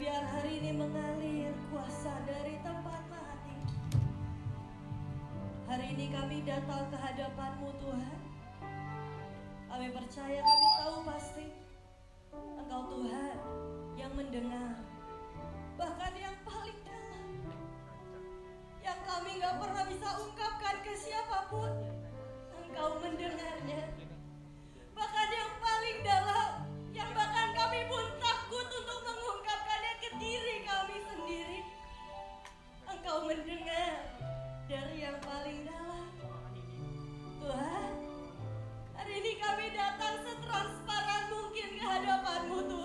biar hari ini mengalir kuasa dari tempat hati. Hari ini kami datang ke hadapan-Mu Tuhan. Kami percaya, kami tahu pasti Engkau Tuhan yang mendengar, bahkan yang paling dalam, yang kami gak pernah bisa ungkapkan ke siapapun. Engkau mendengarnya, bahkan yang paling dalam, yang bahkan kami pun takut untuk mengungkapkannya ke diri kami sendiri. Engkau mendengar dari yang paling dalam. Tuhan, hari ini kami datang setransparan mungkin ke hadapan-Mu Tuhan.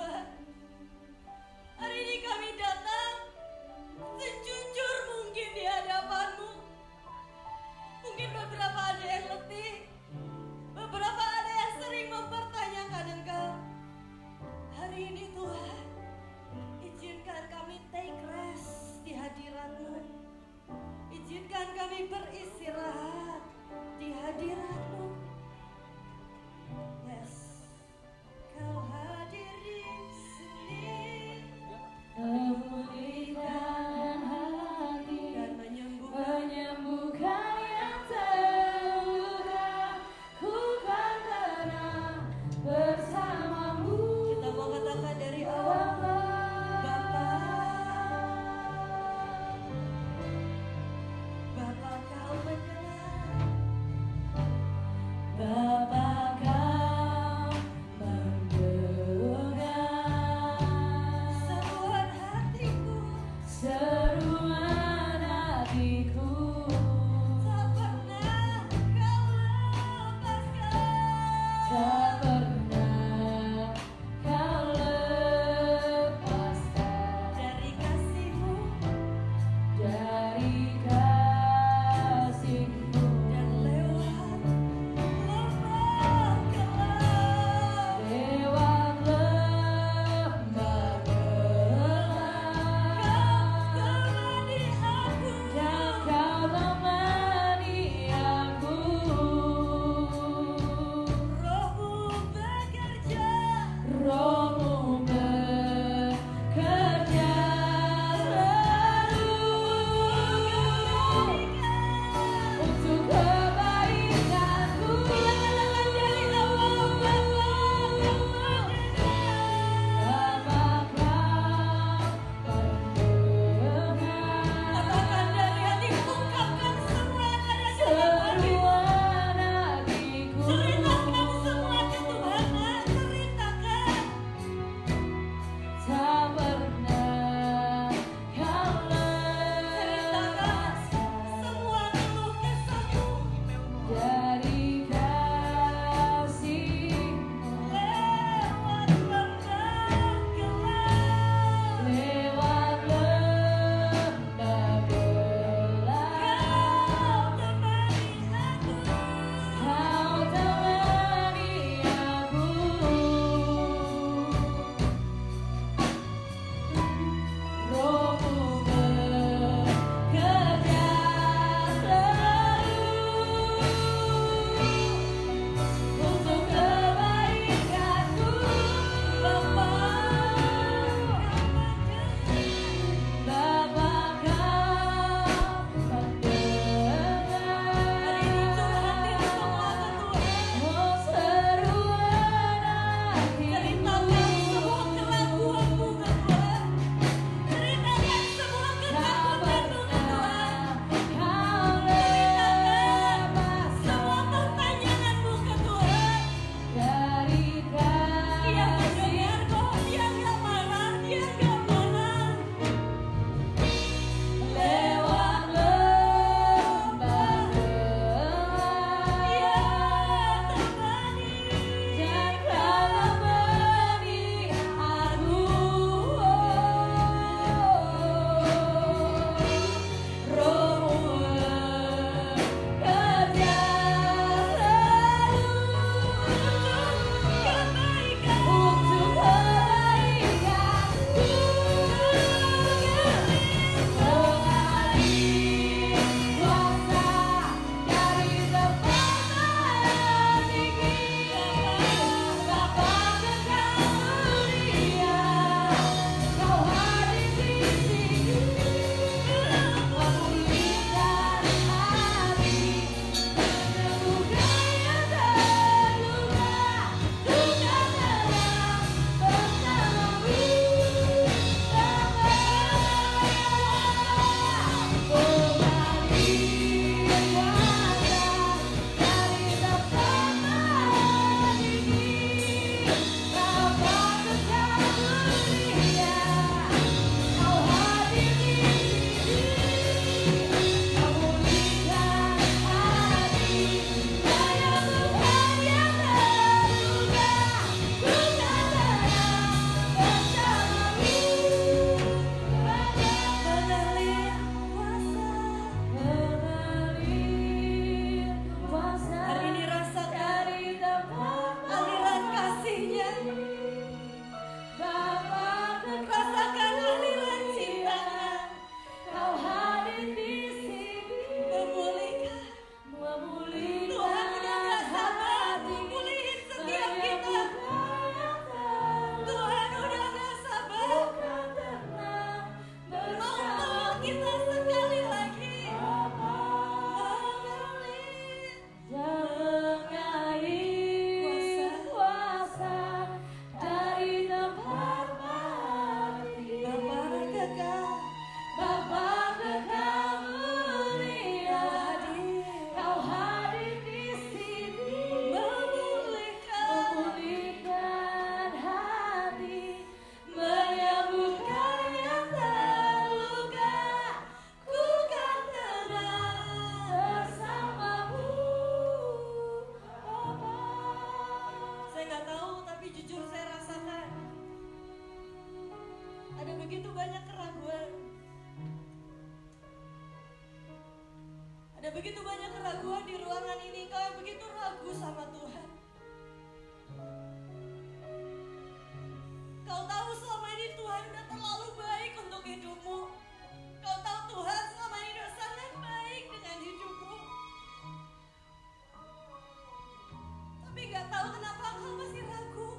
begitu banyak keraguan. Ada begitu banyak keraguan di ruangan ini. Kau yang begitu ragu sama Tuhan. Kau tahu selama ini Tuhan udah terlalu baik untuk hidupmu. Kau tahu Tuhan selama ini udah sangat baik dengan hidupmu. Tapi gak tahu kenapa kau masih ragu.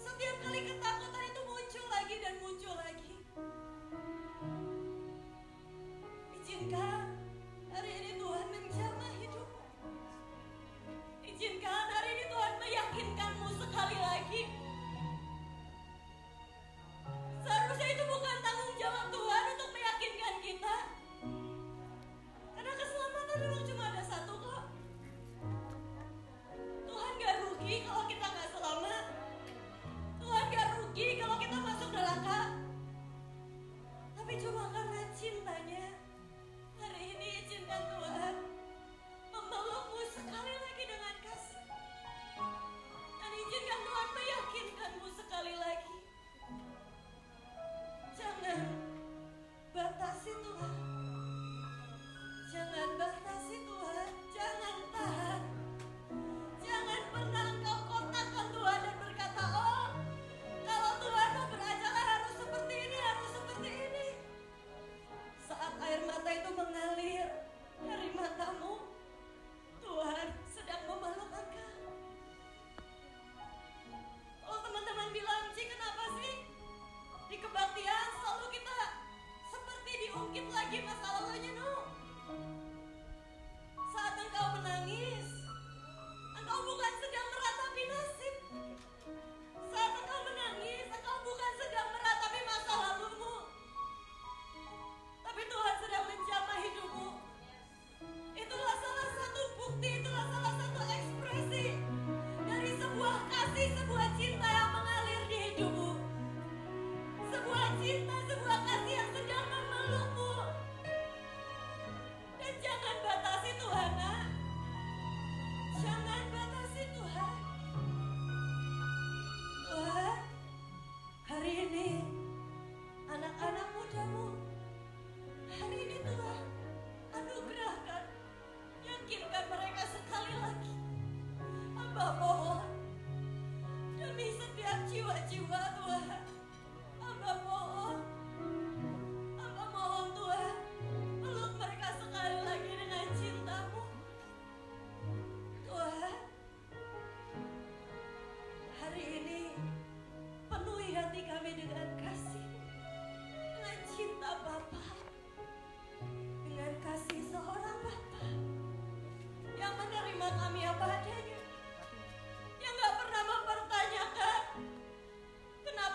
Setiap kali ketakutan itu muncul lagi dan muncul lagi. Izinkan hari ini Tuhan menjamah hidupmu. Izinkan hari ini Tuhan meyakinkanmu sekali lagi. Seharusnya itu bukan tanggung jawab Tuhan untuk meyakinkan kita. Karena keselamatan memang cuma ada satu kok. Tuhan gak rugi kalau kita gak selamat. Tuhan gak rugi kalau kita masuk neraka. Tapi cuma karena cintanya, hari ini izinkan Tuhan memelukmu sekali lagi dengan kasih. Dan izinkan Tuhan meyakinkanmu sekali lagi. Jangan batasi Tuhan. Jangan batasi Tuhan. Jangan tahan. Jangan pernah engkau kotakkan Tuhan dan berkata, oh kalau Tuhan mau berajalah harus seperti ini, harus seperti ini. Saat air mata itu mengalir dari matamu, Tuhan sedang memeluk engkau. Kalau teman-teman bilang, Ci kenapa sih di kebaktian selalu kita seperti diungkit lagi masa lalunya, no? Saat engkau menangis, engkau bukan sedang meratapi nasib. Saat engkau menangis, engkau bukan sedang meratapi masa lalumu. Tapi Tuhan sedang menjamah hidupmu. Itulah salah satu bukti, itulah salah satu ekspresi dari sebuah kasih, sebuah cinta yang mengalir di hidupmu. Sebuah cinta, sebuah kasih yang sedang memelukmu. Dan jangan batasi Tuhan, nak. Jangan batasi Tuhan. Tuhan, hari ini anak-anak mudamu, hari ini Tuhan anugerahkan, yakinkan mereka sekali lagi. Hamba mohon demi setiap jiwa-jiwa Tuhan. Hamba mohon Tuhan, peluk mereka sekali lagi dengan cinta-Mu. Tuhan, hari ini penuhi hati kami dengan kasih, dengan cinta Bapa, dengan kasih seorang Bapa yang menerima kami apa adanya, yang gak pernah mempertanyakan kenapa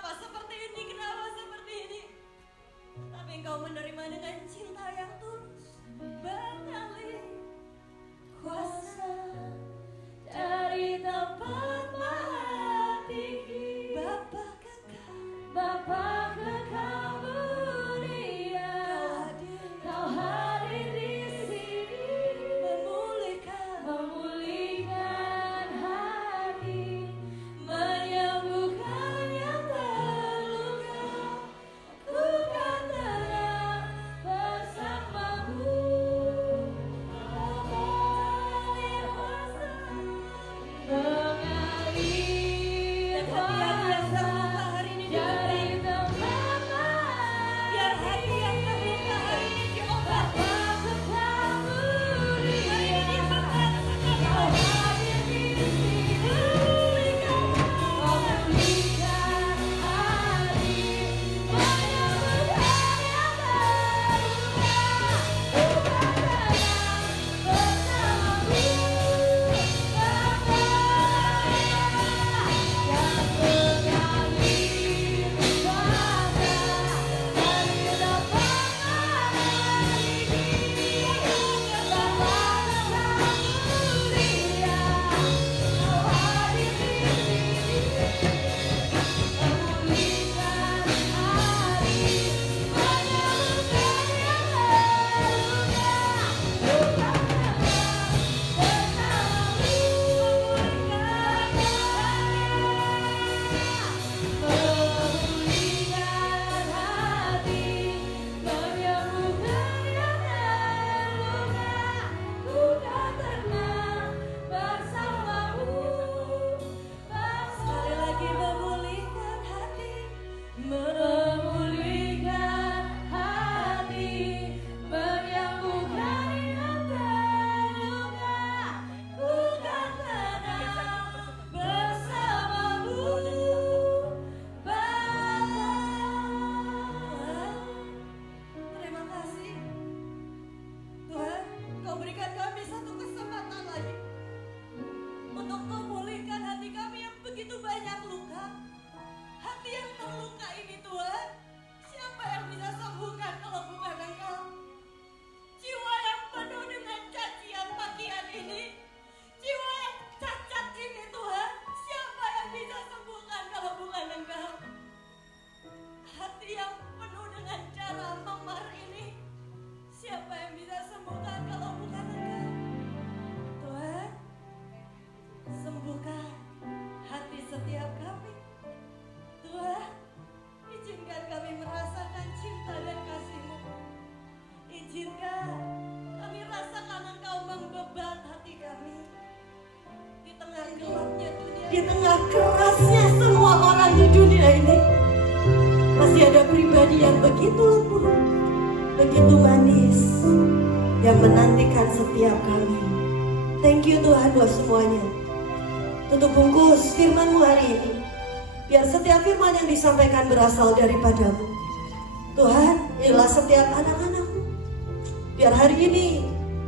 begitu manis yang menantikan setiap kami. Thank you Tuhan buat semuanya. Tutup bungkus firman-Mu hari ini. Biar setiap firman yang disampaikan berasal daripadamu. Tuhan, inilah setiap anak-anak-Mu. Biar hari ini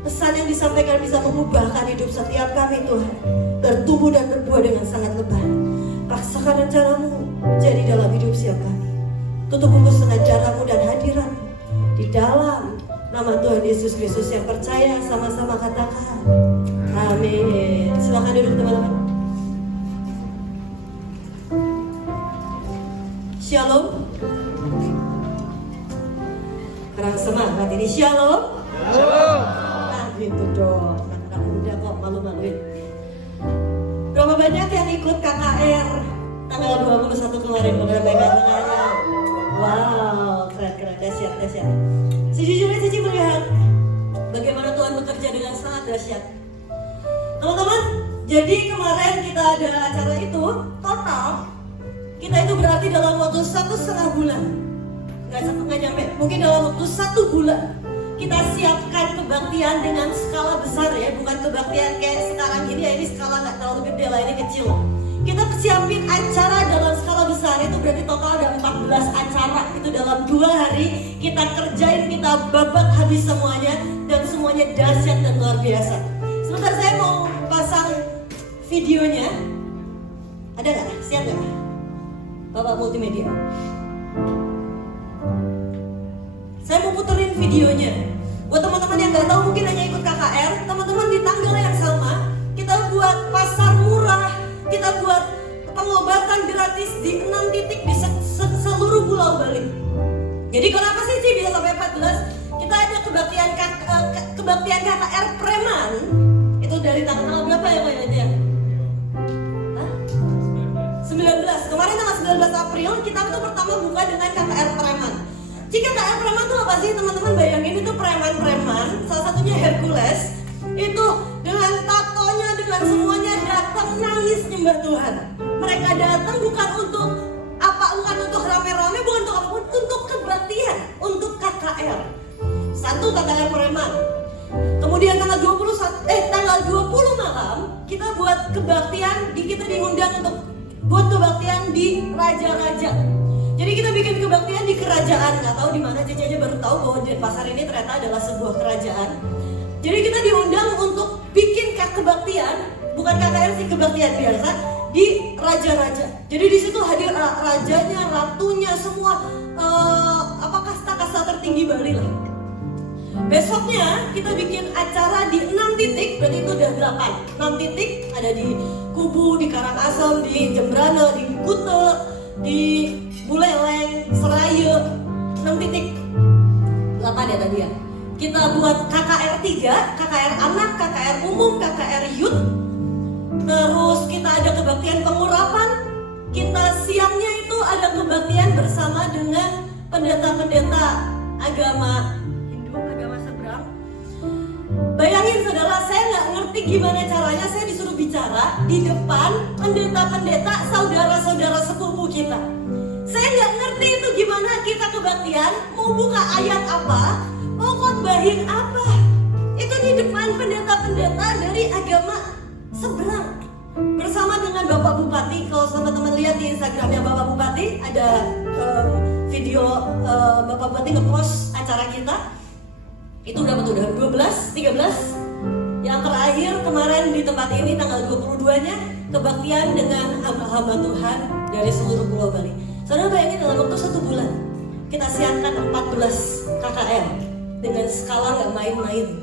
pesan yang disampaikan bisa mengubahkan hidup setiap kami Tuhan. Bertumbuh dan berbuah dengan sangat lebat. Paksakan rencana-Mu jadi dalam hidup setiap kami. Tutup bungkus dengan cara-Mu dan hadirat-Mu. Di dalam nama Tuhan Yesus Kristus yang percaya, sama-sama katakan amin. Silakan duduk teman-teman. Shalom. Kurang semangat ini. Shalom. Shalom. Nah gitu dong. Anak-anak muda kok malu-maluin. Berapa banyak yang ikut KKR tanggal 21 kemarin? Benar pegang tangannya. Wow, keren-keren, dahsyat. Sejujurnya Cici melihat bagaimana Tuhan bekerja dengan sangat dahsyat. Teman-teman, jadi kemarin kita ada acara itu, total kita itu berarti dalam waktu 1,5 bulan, nggak nyampe, mungkin dalam waktu 1 bulan kita siapkan kebaktian dengan skala besar ya, bukan kebaktian kayak sekarang gini ya, ini skala nggak terlalu gede lah, ini kecil. Kita siapin acara dalam skala besar, itu berarti total ada 14 acara. Itu dalam 2 hari kita kerjain, kita babak habis semuanya, dan semuanya dahsyat dan luar biasa. Sebentar saya mau pasang videonya. Ada nggak? Siap nggak? Bapak multimedia. Saya mau puterin videonya. Buat teman-teman yang nggak tahu mungkin hanya ikut KKR, teman-teman di tanggal yang sama kita buat pasar murah. Kita buat pengobatan gratis di 6 titik di seluruh Pulau Bali. Jadi kenapa sih bisa sampai 14? Kita ada kebaktian KKR Preman. Itu dari tanggal berapa ya Pak ya? 19. Kemarin tanggal 19 April kita itu pertama buka dengan KKR Preman. Jika KKR Preman itu apa sih teman-teman? Bayangin itu preman-preman, salah satunya Hercules. Itu dengan tatonya, dengan semuanya datang nangis nyembah Tuhan. Mereka datang bukan untuk apa, bukan untuk rame-rame, bukan untuk apapun, untuk kebaktian, untuk KKR. Satu KKR Preman. Kemudian tanggal 20 malam kita buat kebaktian, kita diundang untuk buat kebaktian di Raja-Raja. Jadi kita bikin kebaktian di kerajaan, nggak tahu di mana, Cici aja baru tahu bahwa Denpasar ini ternyata adalah sebuah kerajaan. Jadi kita diundang untuk bikin kebaktian, bukan KKR sih, kebaktian biasa di Raja-Raja. Jadi di situ hadir rajanya, ratunya, semua kasta-kasta tertinggi Bali lah. Besoknya kita bikin acara di 6 titik, berarti itu udah 6 titik, ada di Kubu, di Karangasem, di Jembrana, di Kute, di Buleleng, Seraya, 6 titik. 8 ya tadi ya. Kita buat KKR 3, KKR anak, KKR umum, KKR youth. Terus kita ada kebaktian pengurapan. Kita siangnya itu ada kebaktian bersama dengan pendeta-pendeta agama Hindu, agama seberang. Bayangin saudara, saya nggak ngerti gimana caranya, saya disuruh bicara di depan pendeta-pendeta, saudara-saudara sepupu kita. Saya nggak ngerti itu gimana kita kebaktian, mau buka ayat apa, mau khotbahin apa. Itu di depan pendeta-pendeta dari agama seberang bersama dengan Bapak Bupati. Kalau teman-teman lihat di Instagramnya Bapak Bupati, ada video Bapak Bupati nge-post acara kita. Itu berapa tuh? Udah 12, 13. Yang terakhir kemarin di tempat ini tanggal 22-nya kebaktian dengan hamba-hamba Tuhan dari seluruh Pulau Bali. Saudara bayangin dalam waktu 1 bulan kita siapkan 14 KKR dengan skala gak main-main.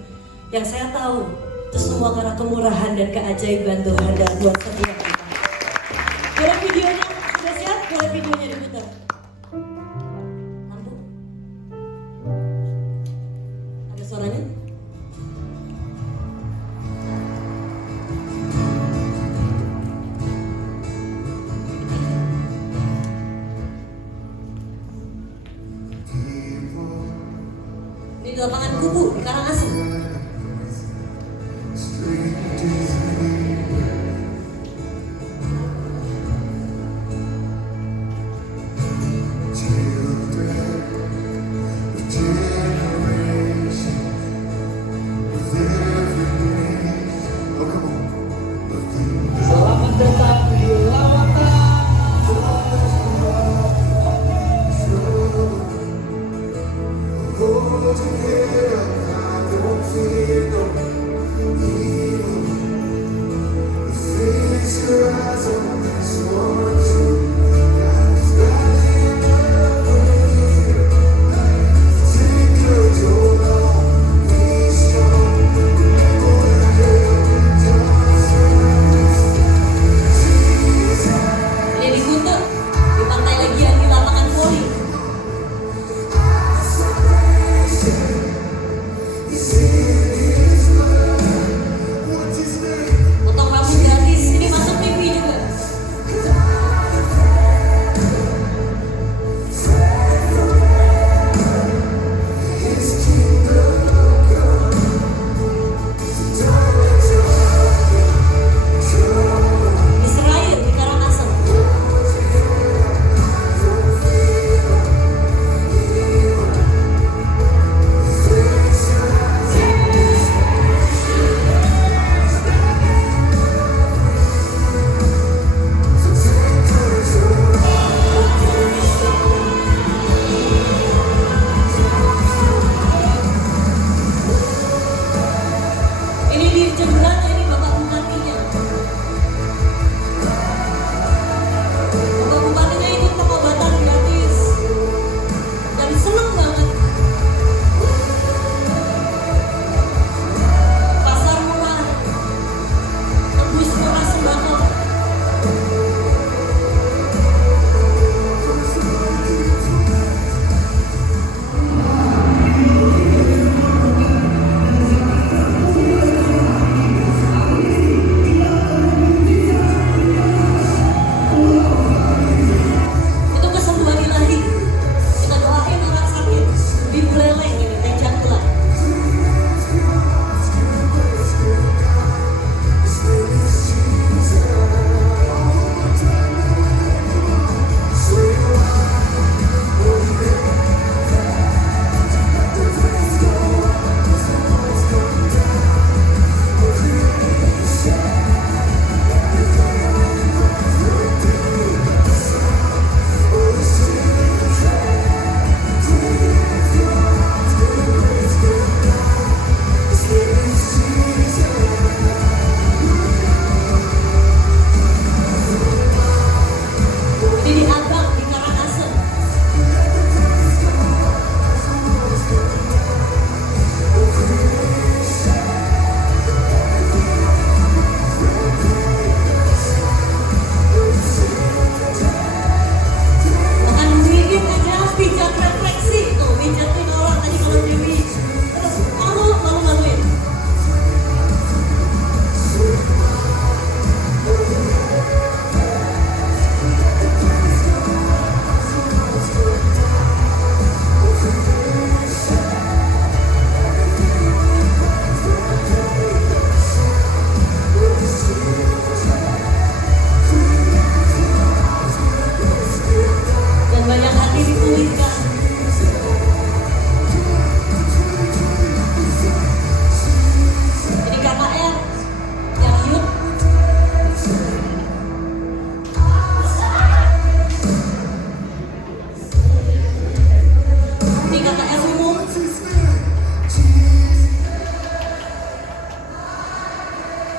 Yang saya tahu itu semua karena kemurahan dan keajaiban Tuhan dan buat setiap kita. Boleh videonya? Sudah siap? Boleh videonya diputar. Lampu. Ada suaranya? Ini di lapangan Kubu di Karangasem.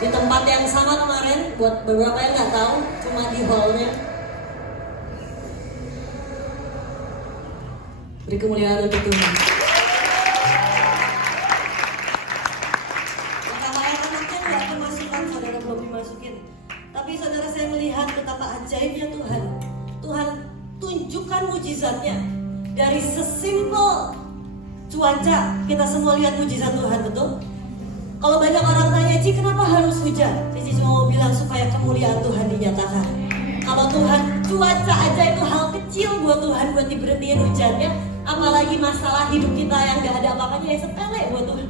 Di tempat yang sama kemarin, buat beberapa yang nggak tahu, cuma di hallnya. Beri kemuliaan untuk Tuhan. Anak-anaknya nggak kemasukan, saudara belum dimasukin. Tapi saudara, saya melihat betapa ajaibnya Tuhan. Tuhan tunjukkan mujizatnya dari sesimpel cuaca. Kita semua lihat mujizat Tuhan, betul? Kalau banyak orang tanya, Ci kenapa harus hujan? Cici cuma mau bilang supaya kemuliaan Tuhan dinyatakan. Kalau Tuhan, cuaca aja itu hal kecil buat Tuhan, buat diberhentiin hujannya. Apalagi masalah hidup kita yang gak ada apa-apanya, yang sepele buat Tuhan.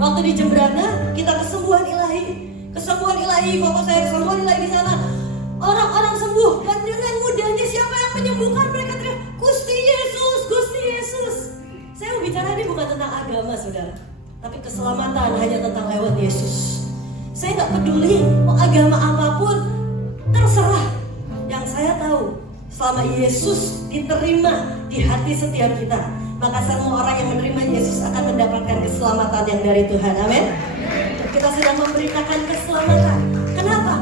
Waktu di Jembrana, kita kesembuhan ilahi. Kesembuhan ilahi, bapak saya kesembuhan ilahi di sana. Orang-orang sembuh, dan dengan mudahnya siapa yang menyembuhkan? Mereka teriak, Gusti Yesus, Gusti Yesus. Saya mau bicara ini bukan tentang agama, saudara, tapi keselamatan hanya tentang lewat Yesus. Saya gak peduli mau agama apapun, terserah. Yang saya tahu, selama Yesus diterima di hati setiap kita, maka semua orang yang menerima Yesus akan mendapatkan keselamatan yang dari Tuhan. Amin. Kita sedang memberitakan keselamatan. Kenapa?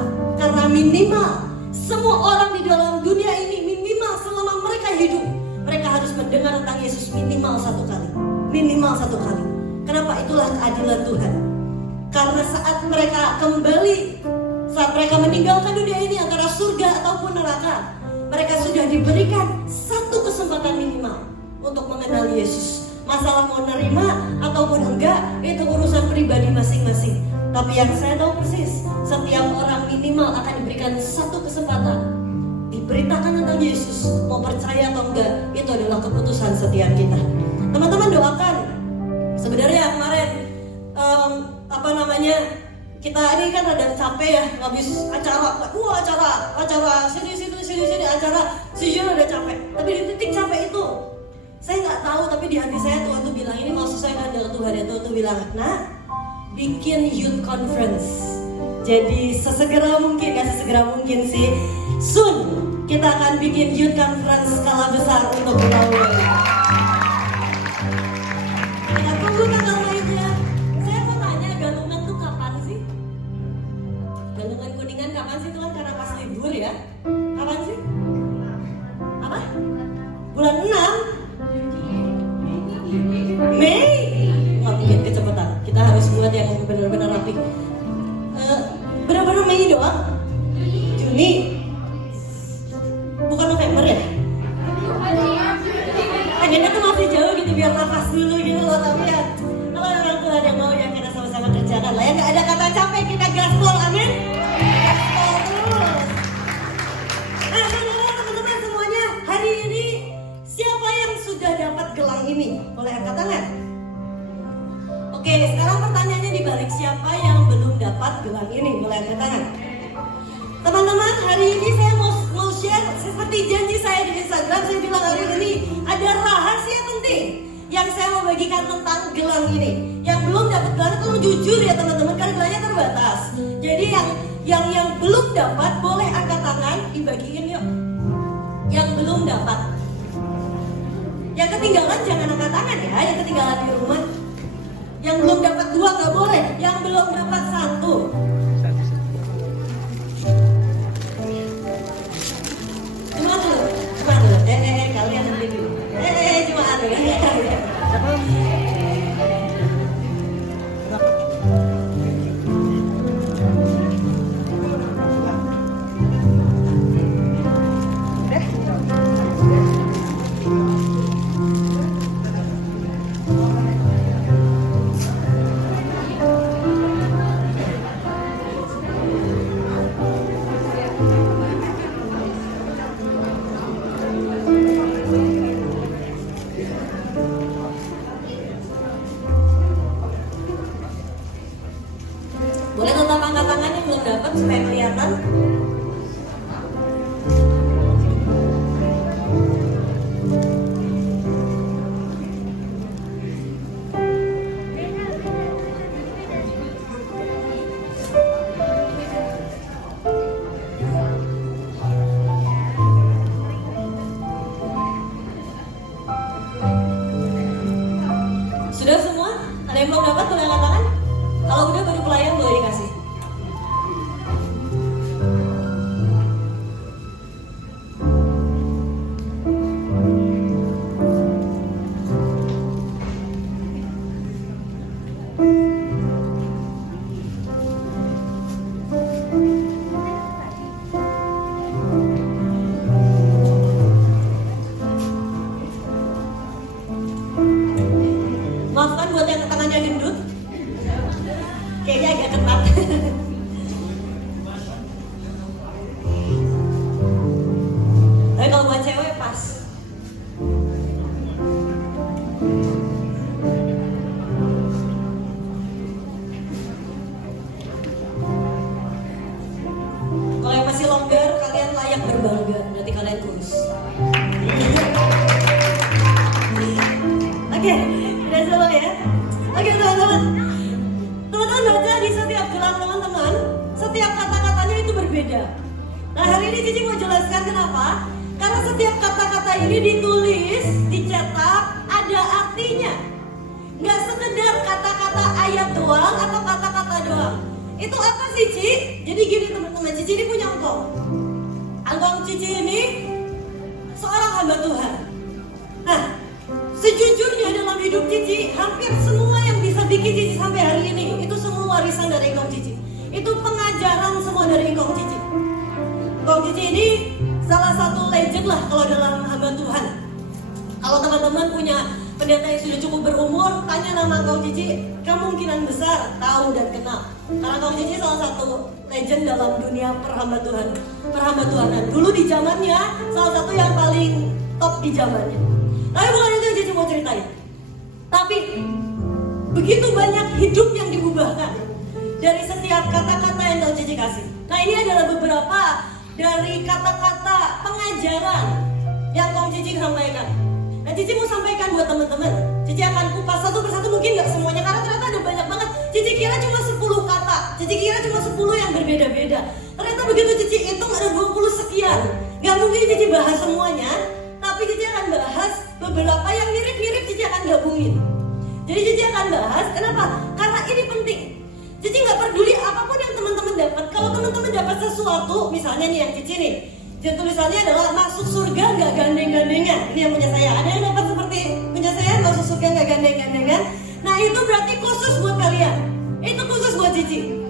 Karena minimal semua orang di dalam dunia ini, minimal selama mereka hidup, mereka harus mendengar tentang Yesus minimal satu kali. Minimal satu kali. Kenapa? Itulah keadilan Tuhan. Karena saat mereka kembali, saat mereka meninggalkan dunia ini antara surga ataupun neraka, mereka sudah diberikan satu kesempatan minimal untuk mengenal Yesus. Masalah mau nerima ataupun enggak, itu urusan pribadi masing-masing. Tapi yang saya tahu persis, setiap orang minimal akan diberikan satu kesempatan diberitakan tentang Yesus. Mau percaya atau enggak, itu adalah keputusan setiap kita. Teman-teman doakan. Sebenarnya kemarin kita ini kan ada capek ya, habis acara sini acara sejujurnya udah capek. Tapi di titik capek itu, saya nggak tahu, tapi di hati saya Tuhan tuh bilang ini mau sesuai dengan Tuhan ya. Tuhan tuh bilang, nah bikin youth conference. Jadi sesegera mungkin sih, soon kita akan bikin youth conference skala besar untuk Pulau. Kita tunggu tanggal mainnya. Saya mau tanya, galungan tuh kapan sih? Galungan Kuningan kapan sih? Itu kan karena pas libur ya. Kapan sih? Apa? Bulan 6? Mei? Nggak mungkin kecepatan. Kita harus buat yang benar-benar rapi. Benar-benar Mei doang? Juni? Bukan November ya? Agendanya tuh masih jauh gitu, biar nafas dulu gitu loh. Tapi ya, kalau orang Tuhan yang mau, ya kita sama-sama kerjakan lah ya. Gak ada kata capek, kita gaspol, amin? Gaspol terus. Nah saudara, teman-teman semuanya, hari ini siapa yang sudah dapat gelang ini? Boleh angkat tangan? Oke, sekarang pertanyaannya dibalik, siapa yang belum dapat gelang ini? Boleh angkat tangan? Teman-teman, hari ini saya mau share seperti janji saya di Instagram. Saya bilang hari ini ada rahasia penting yang saya mau bagikan tentang gelang ini. Yang belum dapat gelang, tolong jujur ya teman-teman, karena gelangnya terbatas. Jadi yang belum dapat boleh angkat tangan, dibagiin yuk. Yang belum dapat, yang ketinggalan jangan angkat tangan ya. Yang ketinggalan di rumah, yang belum dapat 2 nggak boleh, yang belum dapat 1. Kalian nanti dulu. Cuma ada ya. Boleh tetap angkat tangannya belum dapat supaya kelihatan. Sudah semua? Ada yang belum dapat boleh angkat tangan? Kalau udah baru pelayan boleh dikasih. buat yang tangannya gendut. Kayaknya agak ketat. Tapi kalau buat cewek pas. Kalau yang masih longgar, kalian layak berbangga. Berarti kalian kurus. Oke, udah solo ya. Oke teman-teman. Teman-teman baca di setiap gelang teman-teman, setiap kata-katanya itu berbeda. Nah hari ini Cici mau jelaskan kenapa. Karena setiap kata-kata ini ditulis, dicetak, ada artinya. Nggak sekedar kata-kata ayat doang atau kata-kata doang. Itu apa sih Ci? Jadi gini teman-teman, Cici ini punya engkong. Engkong Cici ini seorang hamba Tuhan. Nah, sejujurnya dalam hidup Cici, hampir semua yang bisa bikin Cici sampai hari ini, itu semua warisan dari engkong Cici. Itu pengajaran semua dari engkong Cici. Engkong Cici ini salah satu legend lah kalau dalam hamba Tuhan. Kalau teman-teman punya pendeta yang sudah cukup berumur, tanya nama engkong Cici, kemungkinan besar tahu dan kenal. Karena engkong Cici salah satu legend dalam dunia perhamba Tuhanan. Dulu di zamannya salah satu yang paling top di zamannya. Tapi bukan itu yang Cici mau ceritain. Tapi begitu banyak hidup yang diubahkan dari setiap kata-kata yang engkong Cici kasih. Nah ini adalah beberapa dari kata-kata pengajaran yang engkong Cici sampaikan. Nah Cici mau sampaikan buat teman-teman. Cici akan kupas satu persatu, mungkin gak semuanya karena ternyata ada banyak banget. Cici kira cuma 10 kata, Cici kira cuma 10 yang berbeda-beda. Ternyata begitu Cici hitung ada 20 sekian. Gak mungkin Cici bahas semuanya, tapi Cici akan bahas beberapa yang mirip-mirip. Cici akan gabungin. Jadi Cici akan bahas, kenapa? Karena ini penting. Cici gak peduli apapun yang teman-teman dapat. Kalau teman-teman dapat sesuatu, misalnya nih yang Cici nih, jadi tulisannya adalah masuk surga gak gandeng-gandengan. Ini yang punya saya. Ada yang dapat seperti punya saya, masuk surga gak gandeng-gandengan. Nah itu berarti khusus buat kalian. Itu khusus buat Cici.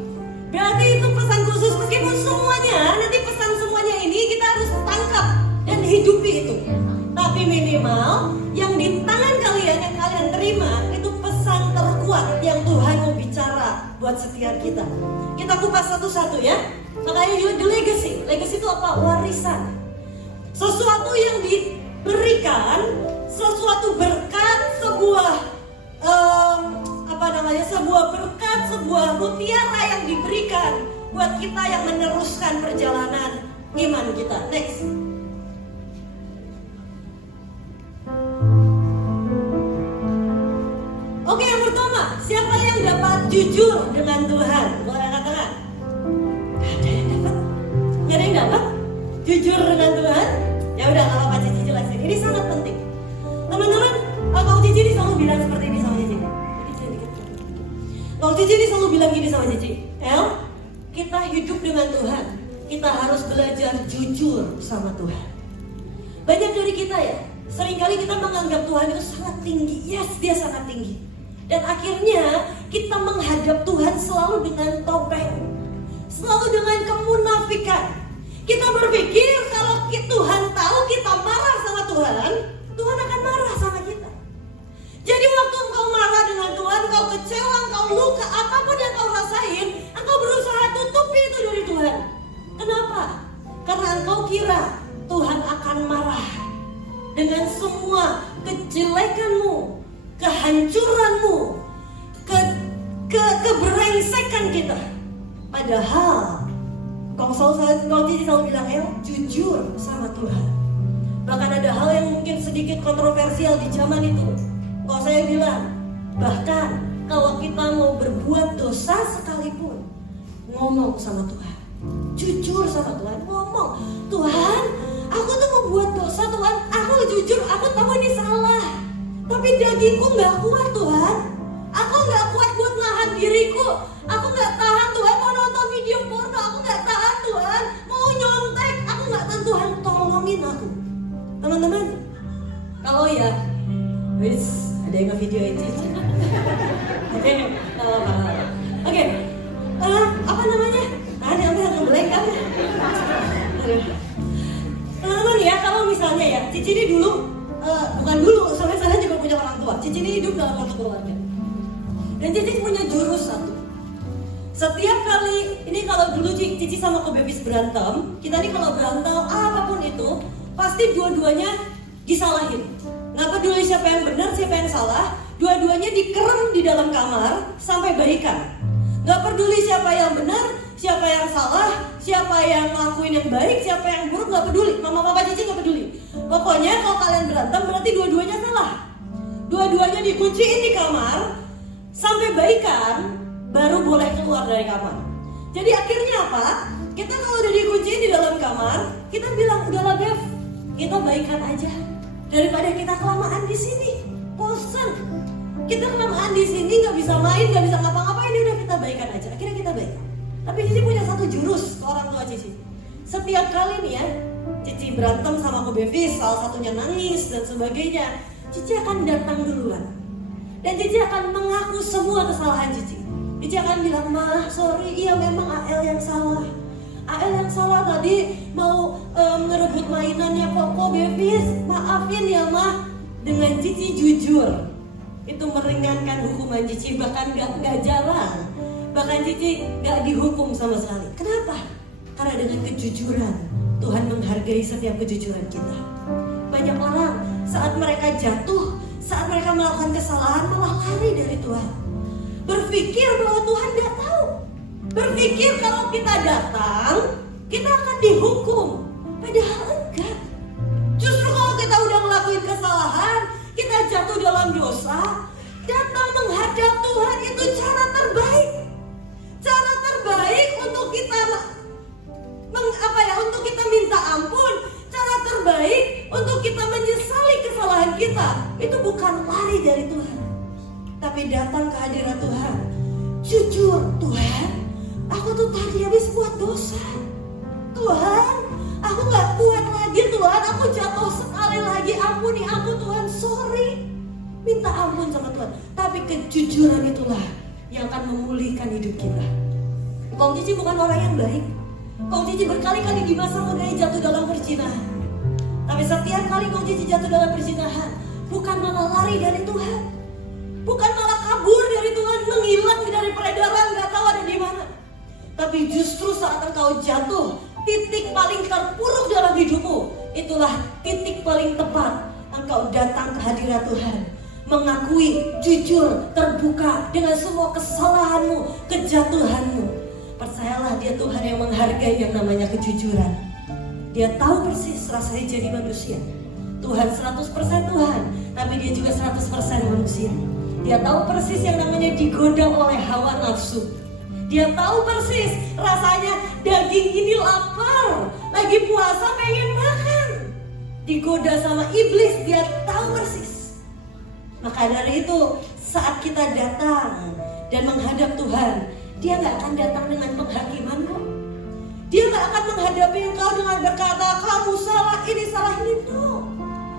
Berarti itu pesan khusus. Meskipun semuanya, nanti pesan semuanya ini kita harus tangkap dan hidupi itu. Tapi minimal yang di tangan kalian, yang kalian terima, itu pesan terkuat yang Tuhan mau bicara buat setiap kita. Kita kupas satu-satu ya. Makanya the legacy. Legacy itu apa? Warisan. Sesuatu yang diberikan, sesuatu berkat, sebuah sebuah berkat, sebuah mutiara yang diberikan buat kita yang meneruskan perjalanan iman kita. Next. Oke, yang pertama, siapa yang dapat jujur dengan Tuhan? Boleh angkat tangan. Ada yang dapat? Gak ada yang dapat? Jujur dengan Tuhan? Ya udah, nggak apa-apa, Cici jelasin. Ini sangat penting. Teman-teman, kalau Cici ini selalu bilang seperti ini sama Cici. Kalau Cici ini selalu bilang gini sama Cici, El, kita hidup dengan Tuhan, kita harus belajar jujur sama Tuhan. Banyak dari kita ya, seringkali kita menganggap Tuhan itu sangat tinggi. Yes, dia sangat tinggi. Dan akhirnya kita menghadap Tuhan selalu dengan topeng, selalu dengan kemunafikan. Kita berpikir kalau Tuhan tahu kita marah sama Tuhan, Tuhan akan marah sama kita. Jadi waktu engkau marah dengan Tuhan, engkau kecewa, engkau luka, apapun yang engkau rasain, engkau berusaha tutupi itu dari Tuhan. Kenapa? Karena engkau kira Tuhan akan marah dengan semua kejelekanmu, kehancuranmu, keberengsekan kita. Padahal kalau Cici selalu bilang, jujur sama Tuhan. Bahkan ada hal yang mungkin sedikit kontroversial di zaman itu. Kalau saya bilang, bahkan kalau kita mau berbuat dosa sekalipun, ngomong sama Tuhan, jujur sama Tuhan, ngomong, Tuhan, aku tuh mau buat dosa Tuhan, aku jujur, aku tahu ini salah, tapi dagingku gak kuat Tuhan, aku gak kuat buat nahan diriku, aku gak tahan Tuhan, mau nonton video porno, aku gak tahan Tuhan, mau nyontek, aku gak tahan Tuhan, tolongin aku. Teman-teman, kalau ya, wis ada yang nge-videoin Cici. Oke, oke, apa namanya? Tadi aku yang nge-blank kan? Teman-teman ya, kalau misalnya ya, Cici ini dulu, bukan dulu, soalnya saya juga punya orang tua. Cici ini hidup dalam satu keluarga. Dan Cici punya jurus satu. Setiap kali, ini kalau dulu Cici sama Ko Bebis berantem, kita nih kalau berantem apapun itu, pasti dua-duanya disalahin. Nggak peduli siapa yang benar, siapa yang salah, dua-duanya dikerem di dalam kamar sampai baikan. Nggak peduli siapa yang benar, siapa yang salah, siapa yang ngelakuin yang baik, siapa yang buruk, nggak peduli. Mama papa Cici nggak peduli. Pokoknya kalau kalian berantem berarti dua-duanya salah. Dua-duanya dikunciin di kamar sampai baikan, baru boleh keluar dari kamar. Jadi akhirnya apa? Kita kalau udah dikunciin di dalam kamar, kita bilang udahlah Bev, kita baikan aja daripada kita kelamaan di sini. Bosan. Kita kelamaan di sini nggak bisa main, nggak bisa ngapa-ngapain, udah kita baikan aja. Akhirnya kita baikan. Tapi Cici punya satu jurus ke orang tua Cici. Setiap kali nih ya, Cici berantem sama Ko Bevis, salah satunya nangis dan sebagainya, Cici akan datang duluan. Dan Cici akan mengaku semua kesalahan Cici. Cici akan bilang, "Ma, sorry, iya memang AL yang salah. AL yang salah tadi mau ngerebut mainannya Ko Bevis. Maafin ya, Ma." Dengan Cici jujur, itu meringankan hukuman Cici, bahkan gak jarang. Bahkan Cici gak dihukum sama sekali. Kenapa? Karena dengan kejujuran, Tuhan menghargai setiap kejujuran kita. Banyak orang saat mereka jatuh, saat mereka melakukan kesalahan malah lari dari Tuhan. Berpikir bahwa Tuhan gak tahu. Berpikir kalau kita datang, kita akan dihukum. Padahal enggak. Justru kalau kita udah ngelakuin kesalahan, kita jatuh dalam dosa, datang menghadap Tuhan itu cara terbaik. Cara terbaik untuk kita untuk kita minta ampun, cara terbaik untuk kita menyesali kesalahan kita. Itu bukan lari dari Tuhan, tapi datang ke hadirat Tuhan. Jujur, Tuhan, aku tuh tadi habis buat dosa. Tuhan, aku gak kuat lagi Tuhan, aku jatuh sekali lagi, ampuni aku Tuhan, sorry. Minta ampun sama Tuhan. Tapi kejujuran itulah yang akan memulihkan hidup kita. Kong Cici bukan orang yang baik. Kong Cici berkali-kali di masa mudanya jatuh dalam perzinahan. Tapi setiap kali Kong Cici jatuh dalam perzinahan, bukan malah lari dari Tuhan, bukan malah kabur dari Tuhan, menghilang dari peredaran, gak tahu ada di mana. Tapi justru saat engkau jatuh, titik paling terpuruk dalam hidupmu, itulah titik paling tepat engkau datang ke hadirat Tuhan, mengakui, jujur, terbuka dengan semua kesalahanmu, kejatuhanmu. Percayalah, dia Tuhan yang menghargai yang namanya kejujuran. Dia tahu persis rasanya jadi manusia. Tuhan 100% Tuhan, tapi dia juga 100% manusia. Dia tahu persis yang namanya digoda oleh hawa nafsu. Dia tahu persis rasanya daging ini lapar, lagi puasa pengen makan. Digoda sama iblis, dia tahu persis. Maka dari itu, saat kita datang dan menghadap Tuhan, dia gak akan datang dengan penghakiman kok. Dia gak akan menghadapi engkau dengan berkata, kamu salah, ini salah, ini. No.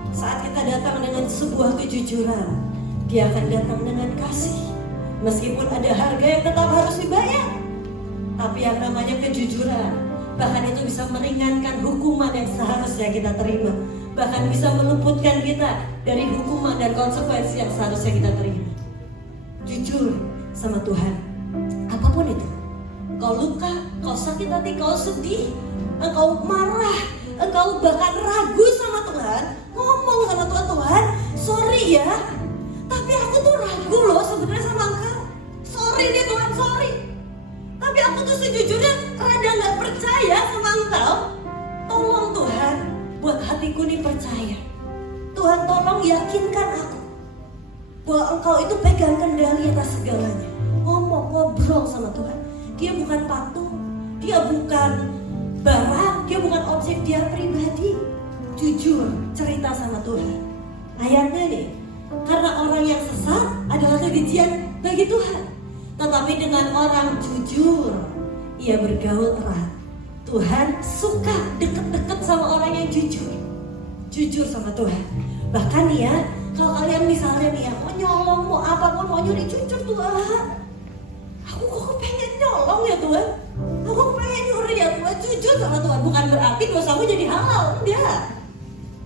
Saat kita datang dengan sebuah kejujuran, dia akan datang dengan kasih. Meskipun ada harga yang tetap harus dibayar, tapi yang namanya kejujuran, bahkan itu bisa meringankan hukuman yang seharusnya kita terima. Bahkan bisa meluputkan kita dari hukuman dan konsekuensi yang seharusnya kita terima. Jujur sama Tuhan, apapun itu. Kau luka, kau sakit hati, kau sedih, engkau marah, engkau bahkan ragu sama Tuhan, ngomong sama Tuhan, Tuhan, sorry ya, tapi aku tuh ragu loh sebenarnya sama engkau. Sorry nih Tuhan, sorry. Tapi aku tuh sejujurnya rada gak percaya sama engkau. Tolong Tuhan, buat hatiku nih percaya. Tuhan tolong yakinkan aku bahwa engkau itu pegang kendali atas segalanya. Ngomong, ngobrol sama Tuhan. Dia bukan patung, dia bukan barang, dia bukan objek, dia pribadi. Jujur cerita sama Tuhan. Ayatnya nih, karena orang yang sesat adalah kebencian bagi Tuhan, tetapi dengan orang jujur ia bergaul erat. Tuhan suka deket-deket sama orang yang jujur. Jujur sama Tuhan. Bahkan nih ya, kalau kalian misalnya nih ya, mau nyolong, mau apapun, mau nyuri, jujur Tuhan, aku kok pengen nyolong ya Tuhan, aku pengen nyuri ya Tuhan. Jujur sama Tuhan. Bukan berarti dosamu jadi halal, enggak.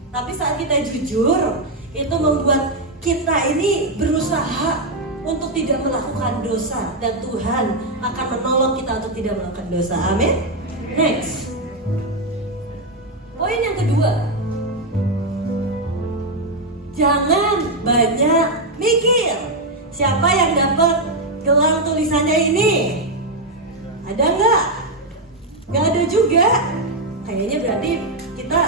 Tapi saat kita jujur, itu membuat kita ini berusaha untuk tidak melakukan dosa, dan Tuhan akan menolong kita untuk tidak melakukan dosa. Amin. Next, poin yang kedua, jangan banyak mikir. Siapa yang dapat gelang tulisannya ini? Ada nggak? Nggak ada juga. Kayaknya berarti kita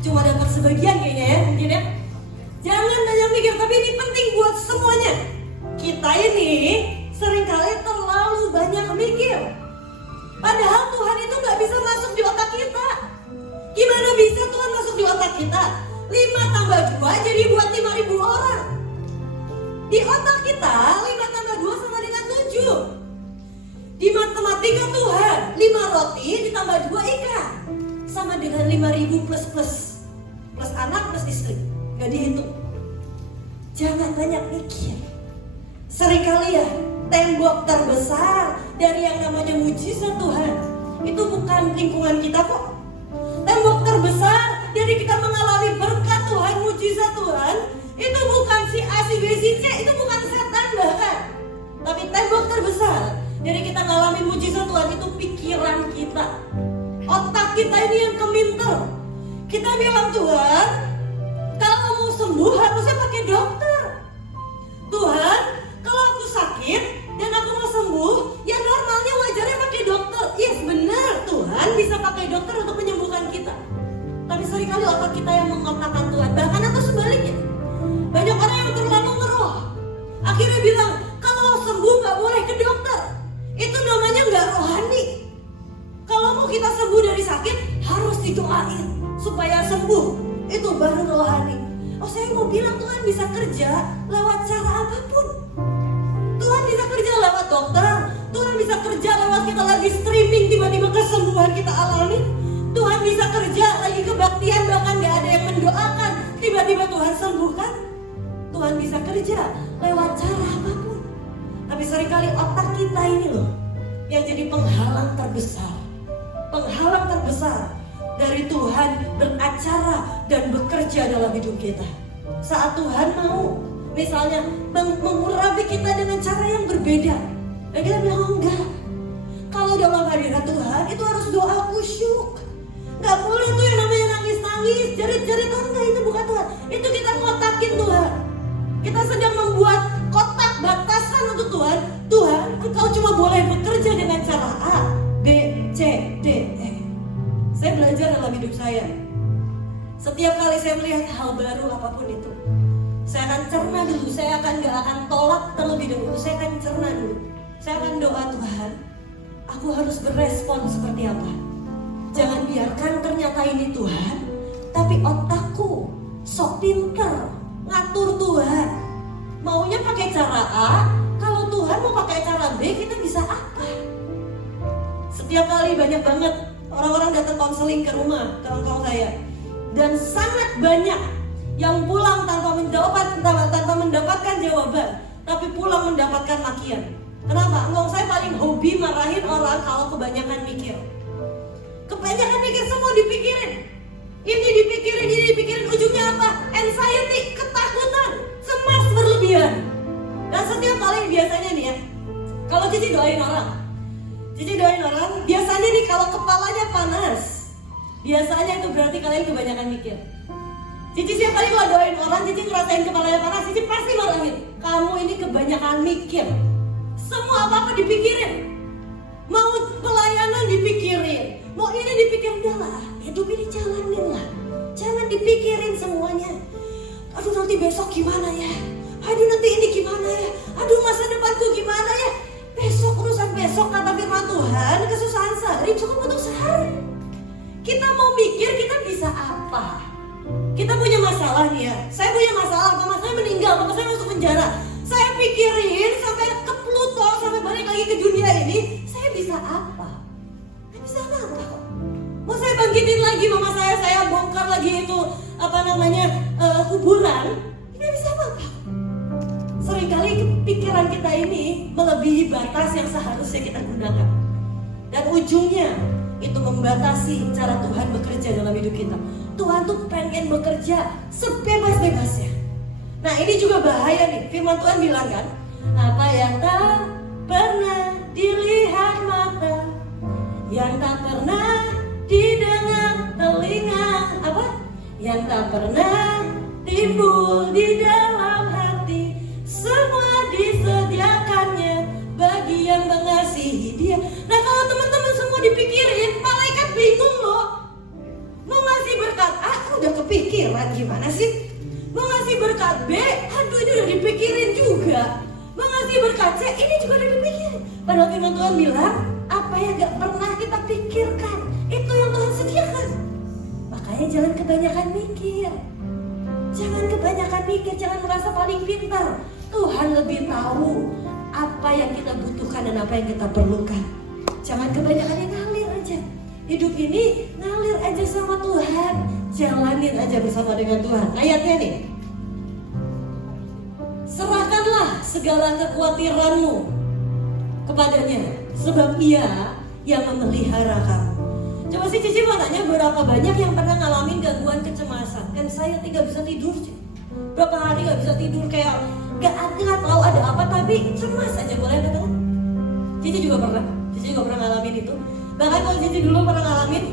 cuma dapat sebagian kayaknya ya, mungkin ya. Jangan banyak mikir, tapi ini penting buat semuanya. Kita ini seringkali terlalu banyak mikir. Padahal Tuhan itu nggak bisa masuk di otak kita. Gimana bisa Tuhan masuk di otak kita? 5 tambah 2 jadi buat 5.000 orang. Di otak kita 5 tambah 2 sama dengan 7. Di matematika Tuhan 5 roti ditambah 2 ikan sama dengan 5.000 plus anak plus istri. Gak dihitung. Jangan banyak mikir. Seringkali ya, tembok terbesar dari yang namanya mujizat Tuhan itu bukan lingkungan kita kok. Tembok terbesar dari kita mengalami berkat Tuhan, mujizat Tuhan, itu bukan si A, si B, si C, itu bukan setan bahkan. Tapi tembok terbesar dari kita ngalamin mujizat Tuhan itu pikiran kita. Otak kita ini yang keminter. Kita bilang, Tuhan, kalau mau sembuh harusnya pakai dokter. Tuhan, kalau aku sakit dan aku mau sembuh, ya normalnya wajarnya pakai dokter. Yes, benar, Tuhan bisa pakai dokter untuk menyembuhkan kita. Tapi seringkali otak kita yang mengotakkan Tuhan. Bahkan atau sebaliknya, banyak orang yang terlalu ngeroh, akhirnya bilang, kalau sembuh gak boleh ke dokter. Itu namanya gak rohani. Kalau mau kita sembuh dari sakit, harus didoain supaya sembuh. Itu baru rohani. Oh, saya mau bilang Tuhan bisa kerja lewat cara apapun. Tuhan bisa kerja lewat dokter. Tuhan bisa kerja lewat kita lagi streaming, tiba-tiba kesembuhan kita alami. Tuhan bisa kerja lagi kebaktian, bahkan gak ada yang mendoakan, tiba-tiba Tuhan sembuhkan. Tuhan bisa kerja lewat cara apapun. Tapi seringkali otak kita ini loh yang jadi penghalang terbesar. Penghalang terbesar dari Tuhan beracara dan bekerja dalam hidup kita. Saat Tuhan mau misalnya mengurapi kita dengan cara yang berbeda, dan kita bilang, oh, enggak, kalau dalam hadirat Tuhan itu harus doa kusyuk. Gak boleh tuh yang namanya nangis-nangis, jerit-jerit. Oh enggak, itu bukan Tuhan. Itu kita ngotakin Tuhan. Kita sedang membuat kotak batasan untuk Tuhan. Tuhan, engkau cuma boleh bekerja dengan cara A, B, C, D, E. Saya belajar dalam hidup saya. Setiap kali saya melihat hal baru apapun itu, saya akan cerna dulu. Saya gak akan tolak terlebih dahulu. Saya akan cerna dulu. Saya akan doa, Tuhan, aku harus berespon seperti apa. Jangan biarkan ternyata ini Tuhan, tapi otakku sok pinter ngatur Tuhan. Maunya pakai cara A, kalau Tuhan mau pakai cara B, kita bisa apa? Setiap kali banyak banget orang-orang datang konseling ke rumah, ke engkau saya, dan sangat banyak yang pulang tanpa mendapatkan jawaban, tapi pulang mendapatkan makian. Kenapa? Engkau saya paling hobi marahin orang kalau kebanyakan mikir. Kebanyakan mikir, semua dipikirin. Ini dipikirin, ujungnya apa? Anxiety, ketakutan, cemas berlebihan. Dan setiap kali biasanya nih ya, kalau Cici doain orang, biasanya nih kalau kepalanya panas, biasanya itu berarti kalian kebanyakan mikir. Cici setiap kali kalau doain orang, Cici ngerasain kepalanya panas, Cici pasti marahin, kamu ini kebanyakan mikir. Semua apa-apa dipikirin. Mau pelayanan dipikirin, mau ini dipikirin, lah, hidup ini jalanin lah. Jangan dipikirin semuanya. Aduh, nanti besok gimana ya? Aduh, nanti ini gimana ya? Aduh, masa depanku gimana ya? Besok, urusan besok, kata firman Tuhan, kesusahan sehari cukup untuk sehari. Kita mau mikir, kita bisa apa? Kita punya masalah nih ya. Saya punya masalah, mama saya meninggal, mama saya masuk penjara. Saya pikirin sampai ke Pluto, sampai balik lagi ke dunia ini. Saya bisa apa? Saya bisa apa kok? Mau saya bangkitin lagi mama saya bongkar lagi itu kuburan. Ini bisa apa? Seringkali pikiran kita ini melebihi batas yang seharusnya kita gunakan. Dan ujungnya itu membatasi cara Tuhan bekerja dalam hidup kita. Tuhan tuh pengen bekerja sebebas-bebasnya. Nah, ini juga bahaya nih. Firman Tuhan bilang kan, Apa yang tak pernah dilihat mata, yang tak pernah didengar telinga, apa? Yang tak pernah timbul di dalam hati, semua disediakannya bagi yang mengasihi dia. Nah, kalau teman-teman semua dipikirin, malaikat bingung loh. Mau ngasih berkat A, udah kepikiran gimana sih? Mau ngasih berkat B, aduh ini udah dipikirin juga. Mau ngasih berkat C, ini juga udah dipikirin. Padahal firman Tuhan bilang, apa yang gak pernah kita pikirkan, itu yang Tuhan sediakan. Makanya jangan kebanyakan mikir. Jangan kebanyakan mikir, jangan merasa paling pintar. Tuhan lebih tahu apa yang kita butuhkan dan apa yang kita perlukan. Jangan kebanyakan yang ngalir aja. Hidup ini ngalir aja sama Tuhan, jalanin aja bersama dengan Tuhan. Ayatnya nih, serahkanlah segala kekhawatiranmu kepadanya, sebab Ia yang memelihara kamu. Coba sih Cici mau tanya, berapa banyak yang pernah ngalamin gangguan kecemasan? Kan saya tidak bisa tidur, berapa hari gak bisa tidur, kayak gak tahu ada apa tapi cemas aja, boleh katakan? Cici juga pernah ngalamin itu. Bahkan kalau Cici dulu pernah ngalamin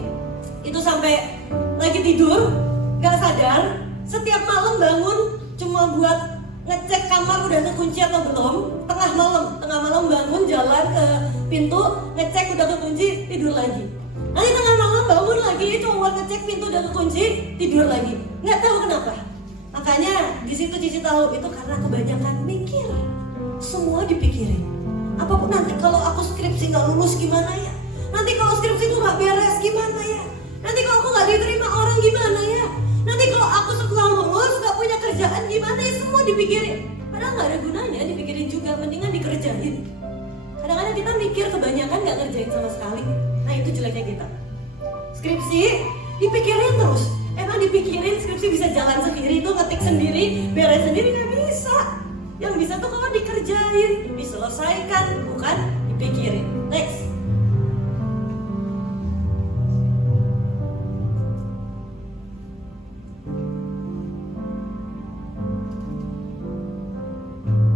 itu sampai lagi tidur gak sadar, setiap malam bangun cuma buat ngecek kamar udah kekunci atau belum. Tengah malam bangun, jalan ke pintu, ngecek udah kekunci, tidur lagi. Nanti tengah malam bangun lagi, cuma buat ngecek pintu udah kekunci, tidur lagi. Nggak tahu kenapa. Makanya di situ Cici tahu itu karena kebanyakan mikir. Semua dipikirin. Apapun, nanti kalau aku skripsi nggak lulus gimana ya? Nanti kalau skripsi itu nggak beres gimana ya? Nanti kalau aku nggak diterima orang gimana ya? Nanti kalau aku setelah lulus nggak punya kerjaan gimana ya? Semua dipikirin. Padahal nggak ada gunanya dipikirin juga, mendingan dikerjain. Kadang-kadang kita mikir kebanyakan nggak ngerjain sama sekali. Nah itu jeleknya kita. Skripsi dipikirin terus. Emang dipikirin skripsi bisa jalan sendiri, itu ngetik sendiri, beres sendiri? Nggak bisa. Yang bisa tuh kalau dikerjain, diselesaikan, bukan dipikirin. Next.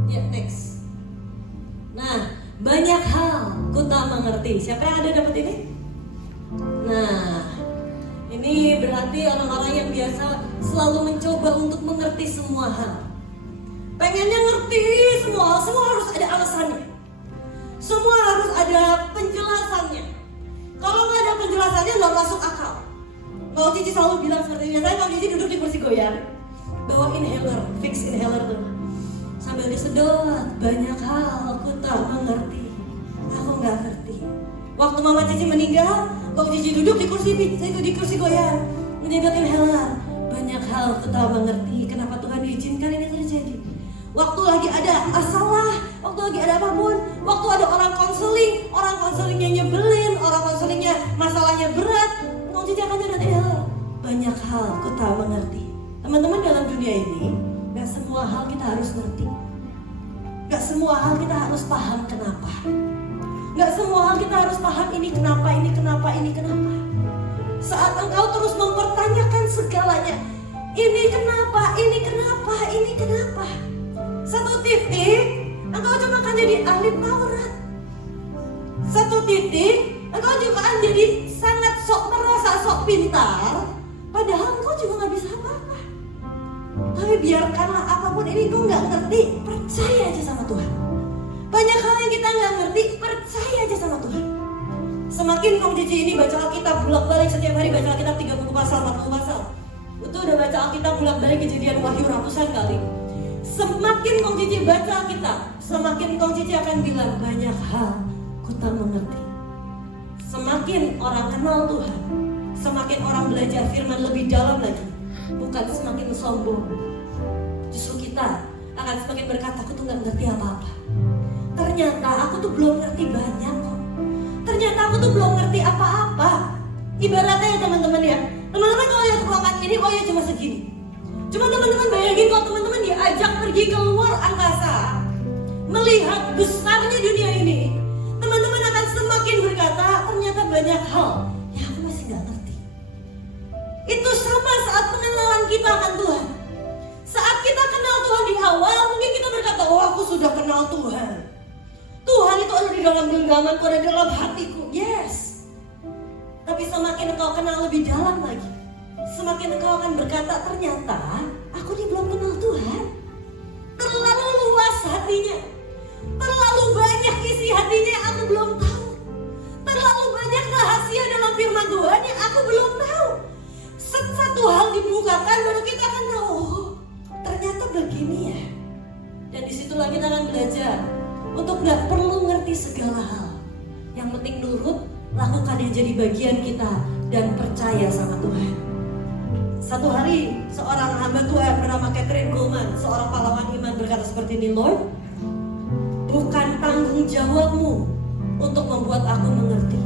Ya, next. Nah, banyak hal ku tak mengerti. Siapa yang ada dapat ini? Nah, ini berarti orang-orang yang biasa selalu mencoba untuk mengerti semua hal. Pengennya ngerti semua harus ada alasannya. Semua harus ada penjelasannya. Kalau nggak ada penjelasannya nggak masuk akal. Kalau Cici selalu bilang seperti ini, saya kalau Cici duduk di kursi goyang, bawa inhaler, fix inhaler tuh, sambil disedot, banyak hal aku tak mengerti. Aku nggak ngerti. Waktu mama Cici meninggal, kalau Cici duduk di kursi goyang, menyedot inhaler, banyak hal aku tak mengerti. Kenapa Tuhan diizinkan ini terjadi? Waktu lagi ada masalah, waktu lagi ada apapun, waktu ada orang konselingnya nyebelin, orang konselingnya masalahnya berat, Kong Cici akan nyedot inhaler. Banyak hal aku tak mengerti. Teman-teman, dalam dunia ini gak semua hal kita harus ngerti. Gak semua hal kita harus paham kenapa. Gak semua hal kita harus paham ini kenapa. Saat engkau terus mempertanyakan segalanya, ini kenapa. Satu titik, engkau cuma akan jadi ahli Taurat. Satu titik, engkau juga akan jadi sangat merasa sok pintar, padahal engkau juga gak bisa apa-apa. Tapi biarkanlah apapun ini engkau gak ngerti, percaya aja sama Tuhan. Banyak hal yang kita gak ngerti, percaya aja sama Tuhan. Semakin Kong Cici ini baca Alkitab bolak-balik, setiap hari baca Alkitab 30 pasal, 40 pasal. Itu udah baca Alkitab bolak-balik, Kejadian, Wahyu ratusan kali. Semakin Kong Cici baca Alkitab, semakin Kong Cici akan bilang banyak hal ku tak mengerti. Semakin orang kenal Tuhan, semakin orang belajar firman lebih dalam lagi, bukan semakin sombong. Justru kita akan semakin berkata, aku tuh gak ngerti apa-apa. Ternyata aku tuh belum ngerti banyak kok. Ternyata aku tuh belum ngerti apa-apa. Ibaratnya ya teman-teman ya, teman-teman kalau lihat ruangan ini, oh ya cuma segini. Cuma teman-teman bayangin kalau teman-teman diajak pergi ke luar angkasa, melihat besarnya dunia ini, teman-teman akan semakin berkata, ternyata banyak hal yang aku masih gak ngerti. Itu sama saat pengenalan kita akan Tuhan. Saat kita kenal Tuhan di awal, mungkin kita berkata, oh aku sudah kenal Tuhan. Tuhan itu ada di dalam genggamanku, ada di dalam hatiku. Yes. Tapi semakin engkau kenal lebih dalam lagi, semakin engkau akan berkata, ternyata aku ini belum kenal Tuhan. Terlalu luas hatinya, terlalu banyak isi hatinya yang aku belum tahu. Terlalu banyak rahasia dalam firman Tuhan yang aku belum tahu. Satu hal dibukakan baru kita akan tahu, oh, ternyata begini ya. Dan disitulah kita akan belajar untuk gak perlu ngerti segala hal. Yang penting nurut, lakukan yang jadi bagian kita, dan percaya sama Tuhan. Satu hari seorang hamba Tuhan bernama Kathryn Kuhlman, seorang pahlawan iman, berkata seperti ini, Lord, bukan tanggung jawabmu untuk membuat aku mengerti.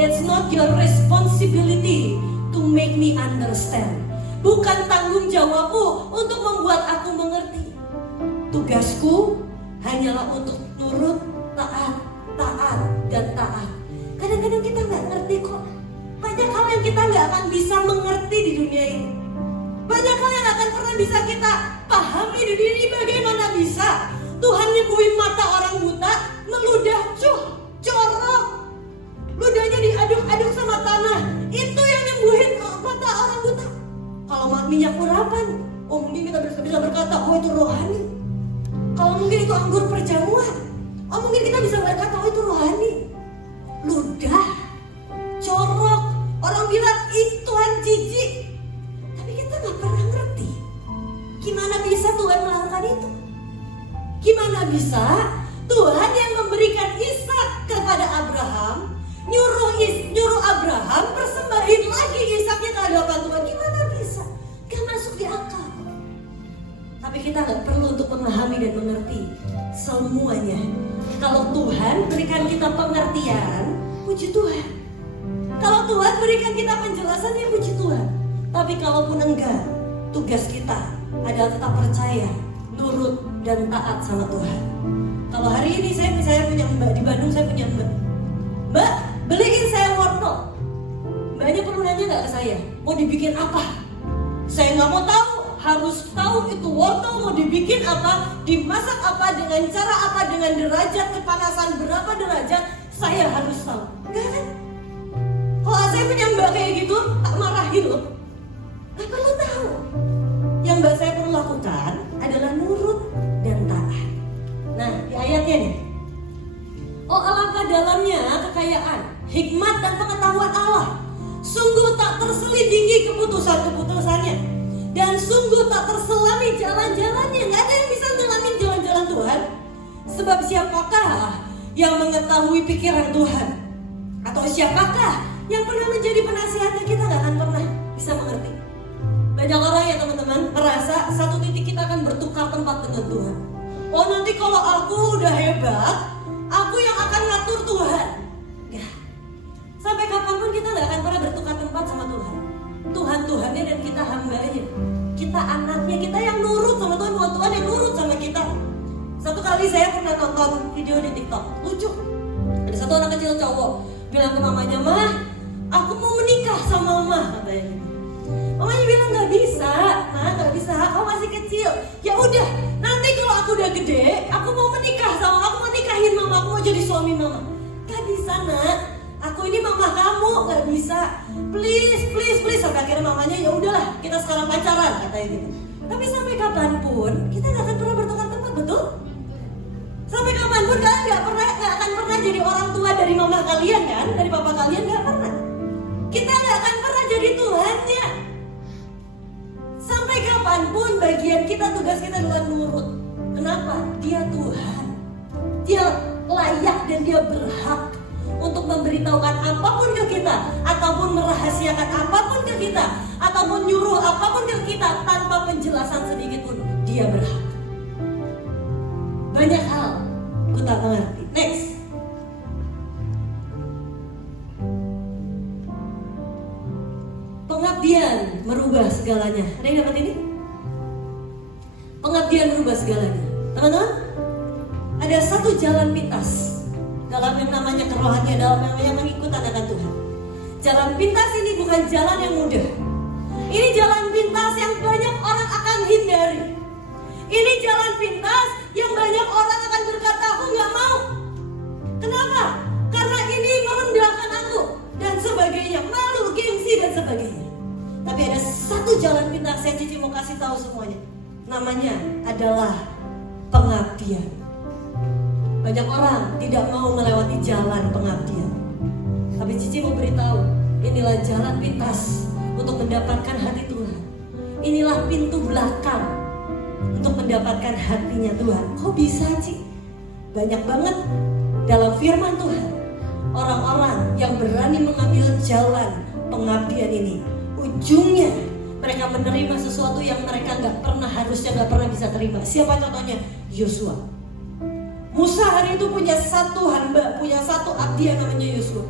It's not your responsibility to make me understand. Bukan tanggung jawabmu untuk membuat aku mengerti. Tugasku hanyalah untuk nurut, taat, dan taat. Kadang-kadang kita nggak ngerti kok. Banyak hal yang kita nggak akan bisa mengerti di dunia ini. Banyak hal yang akan pernah bisa kita pahami di dunia ini. Bagaimana bisa Tuhan nyembuhin mata orang buta, meludah corok, ludahnya diaduk-aduk sama tanah. Itu yang nyembuhin mata orang buta. Kalau minyak urapan, oh mungkin kita bisa berkata, oh itu rohani. Kalau mungkin itu anggur perjamuan, oh mungkin kita bisa berkata, oh itu rohani. Ludah, corok, orang bilang itu Tuhan jijik. Tapi kita gak pernah ngerti gimana bisa Tuhan melakukan itu. Gimana bisa Tuhan yang memberikan Ishak kepada Abraham, nyuruh Abraham persembahin lagi Ishaknya ke hadapan Tuhan. Gimana bisa? Gak masuk di akal. Tapi kita gak perlu untuk memahami dan mengerti semuanya. Kalau Tuhan berikan kita pengertian, puji Tuhan. Kalau Tuhan berikan kita penjelasan, ya puji Tuhan. Tapi kalaupun enggak, tugas kita adalah tetap percaya, nurut, dan taat sama Tuhan. Kalau hari ini saya punya mbak, di Bandung saya punya mbak, beliin saya wortel. Mbaknya perlu nanya gak ke saya, mau dibikin apa? Saya gak mau tahu, harus tahu itu wortel mau dibikin apa, dimasak apa, dengan cara apa, dengan derajat kepanasan berapa derajat, saya harus tahu. Enggak kan? Kalau saya punya mbak kayak gitu, tak marahin loh. Gak perlu tahu. Yang mbak saya perlu lakukan adalah nurut dan taat. Nah, di ayatnya nih, oh alangkah dalamnya kekayaan, hikmat dan pengetahuan Allah. Sungguh tak terselidiki keputusan-keputusannya, dan sungguh tak terselami jalan-jalannya. Gak ada yang bisa ngelamin jalan-jalan Tuhan. Sebab siapakah yang mengetahui pikiran Tuhan? Atau siapakah yang pernah menjadi penasihatnya? Kita gak akan pernah bisa mengerti. Banyak orang ya teman-teman merasa satu titik kita akan bertukar tempat dengan Tuhan. Oh nanti kalau aku udah hebat, aku yang akan ngatur Tuhan. Ya. Sampai kapanpun kita gak akan pernah bertukar tempat sama Tuhan. Tuhan-Tuhannya dan kita hambanya. Kita anaknya, kita yang nurut sama Tuhan, bukan Tuhan yang nurut sama kita. Satu kali saya pernah nonton video di TikTok, lucu. Ada satu anak kecil cowok bilang ke mamanya, "Mah, aku mau menikah sama Mama," katanya gitu. Mamanya bilang, "Gak bisa, nah gak bisa, kamu masih kecil. Ya udah, nanti kalau aku udah gede, aku mau menikah sama aku, mau nikahin Mama, aku mau jadi suami Mama." Gak bisa nak, aku ini mama kamu, gak bisa. Please. Sampai akhirnya mamanya, ya udahlah, kita sekarang pacaran, katanya gitu. Tapi sampai kapanpun kita gak akan pernah bertukar tempat, betul? Sampai kapanpun kalian gak akan pernah jadi orang tua dari mama kalian kan, dari papa kalian, gak pernah. Kita gak akan pernah jadi Tuhannya. Sampai kapanpun bagian kita, tugas kita adalah nurut. Kenapa? Dia Tuhan. Dia layak dan dia berhak untuk memberitahukan apapun ke kita, ataupun merahasiakan apapun ke kita, ataupun nyuruh apapun ke kita tanpa penjelasan sedikit pun. Dia berhak. Banyak hal ku tak mengerti. Next. Pengabdian merubah segalanya. Ada yang dapat ini? Pengabdian merubah segalanya. Teman-teman, ada satu jalan pintas dalam yang namanya kerohanian, dalam yang namanya mengikuti akan Tuhan. Jalan pintas ini bukan jalan yang mudah. Ini jalan pintas yang banyak orang akan hindari. Ini jalan pintas yang banyak orang mau kasih tahu semuanya. Namanya adalah pengabdian. Banyak orang tidak mau melewati jalan pengabdian. Tapi Cici mau beritahu, inilah jalan pintas untuk mendapatkan hati Tuhan. Inilah pintu belakang untuk mendapatkan hatinya Tuhan. Kok bisa, Ci? Banyak banget dalam firman Tuhan orang-orang yang berani mengambil jalan pengabdian ini, ujungnya mereka menerima sesuatu yang mereka harusnya nggak pernah bisa terima. Siapa contohnya? Yosua. Musa hari itu punya satu hamba, punya satu abdi yang namanya Yosua.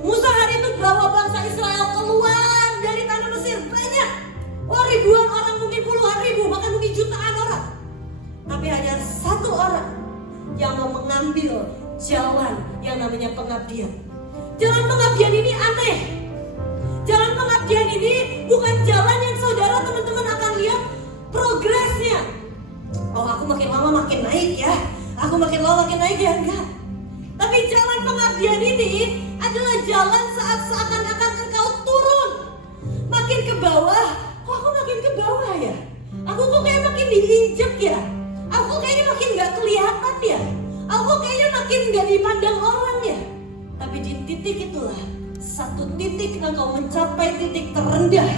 Musa hari itu bawa bangsa Israel keluar dari tanah Mesir banyak. Ribuan orang, mungkin puluhan ribu, bahkan mungkin jutaan orang. Tapi hanya satu orang yang mau mengambil jalan yang namanya pengabdian. Jalan pengabdian ini aneh. Jalan pengabdian ini bukan jalan yang saudara teman-teman akan lihat progresnya. Oh, aku makin lama makin naik ya. Aku makin lama makin naik ya, enggak. Tapi jalan pengabdian ini adalah jalan saat seakan-akan engkau turun makin ke bawah. Kok aku makin ke bawah ya? Aku kok kayak makin diinjek ya? Aku kayaknya makin gak kelihatan ya? Aku kayaknya makin gak dipandang orang ya? Tapi di titik itulah, satu titik engkau mencapai titik terendah.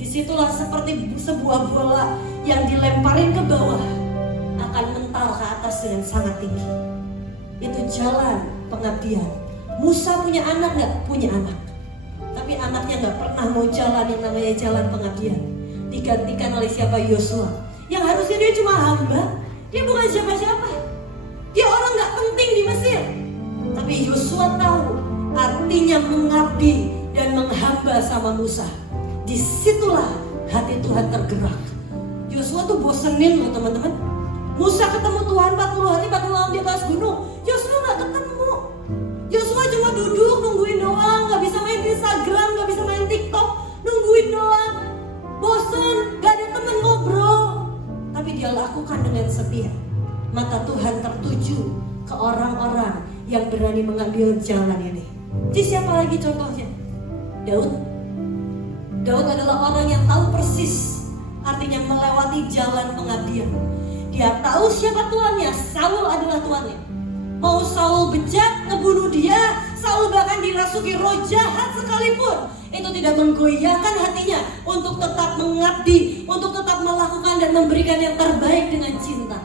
Disitulah seperti sebuah bola yang dilemparin ke bawah akan mental ke atas dengan sangat tinggi. Itu jalan pengabdian. Musa punya anak gak? Punya anak. Tapi anaknya gak pernah mau jalan yang namanya jalan pengabdian. Digantikan oleh siapa? Yosua. Yang harusnya dia cuma hamba. Dia bukan siapa-siapa. Dia orang gak penting di Mesir. Tapi Yosua tahu artinya mengabdi dan menghamba sama Musa. Disitulah hati Tuhan tergerak. Yosua tuh bosenin loh teman-teman. Musa ketemu Tuhan 40 hari 40 malam di atas gunung. Yosua gak ketemu. Yosua cuma duduk nungguin doang. Gak bisa main Instagram, gak bisa main TikTok. Nungguin doang. Bosen, gak ada temen ngobrol. Tapi dia lakukan dengan setia. Mata Tuhan tertuju ke orang-orang yang berani mengambil jalan ini. Jadi siapa lagi contohnya? Daud. Daud adalah orang yang tahu persis artinya melewati jalan pengabdian. Dia tahu siapa tuannya. Saul adalah tuannya. Mau Saul bejat ngebunuh dia, Saul bahkan dirasuki roh jahat sekalipun, itu tidak menggoyahkan hatinya untuk tetap mengabdi, untuk tetap melakukan dan memberikan yang terbaik dengan cinta.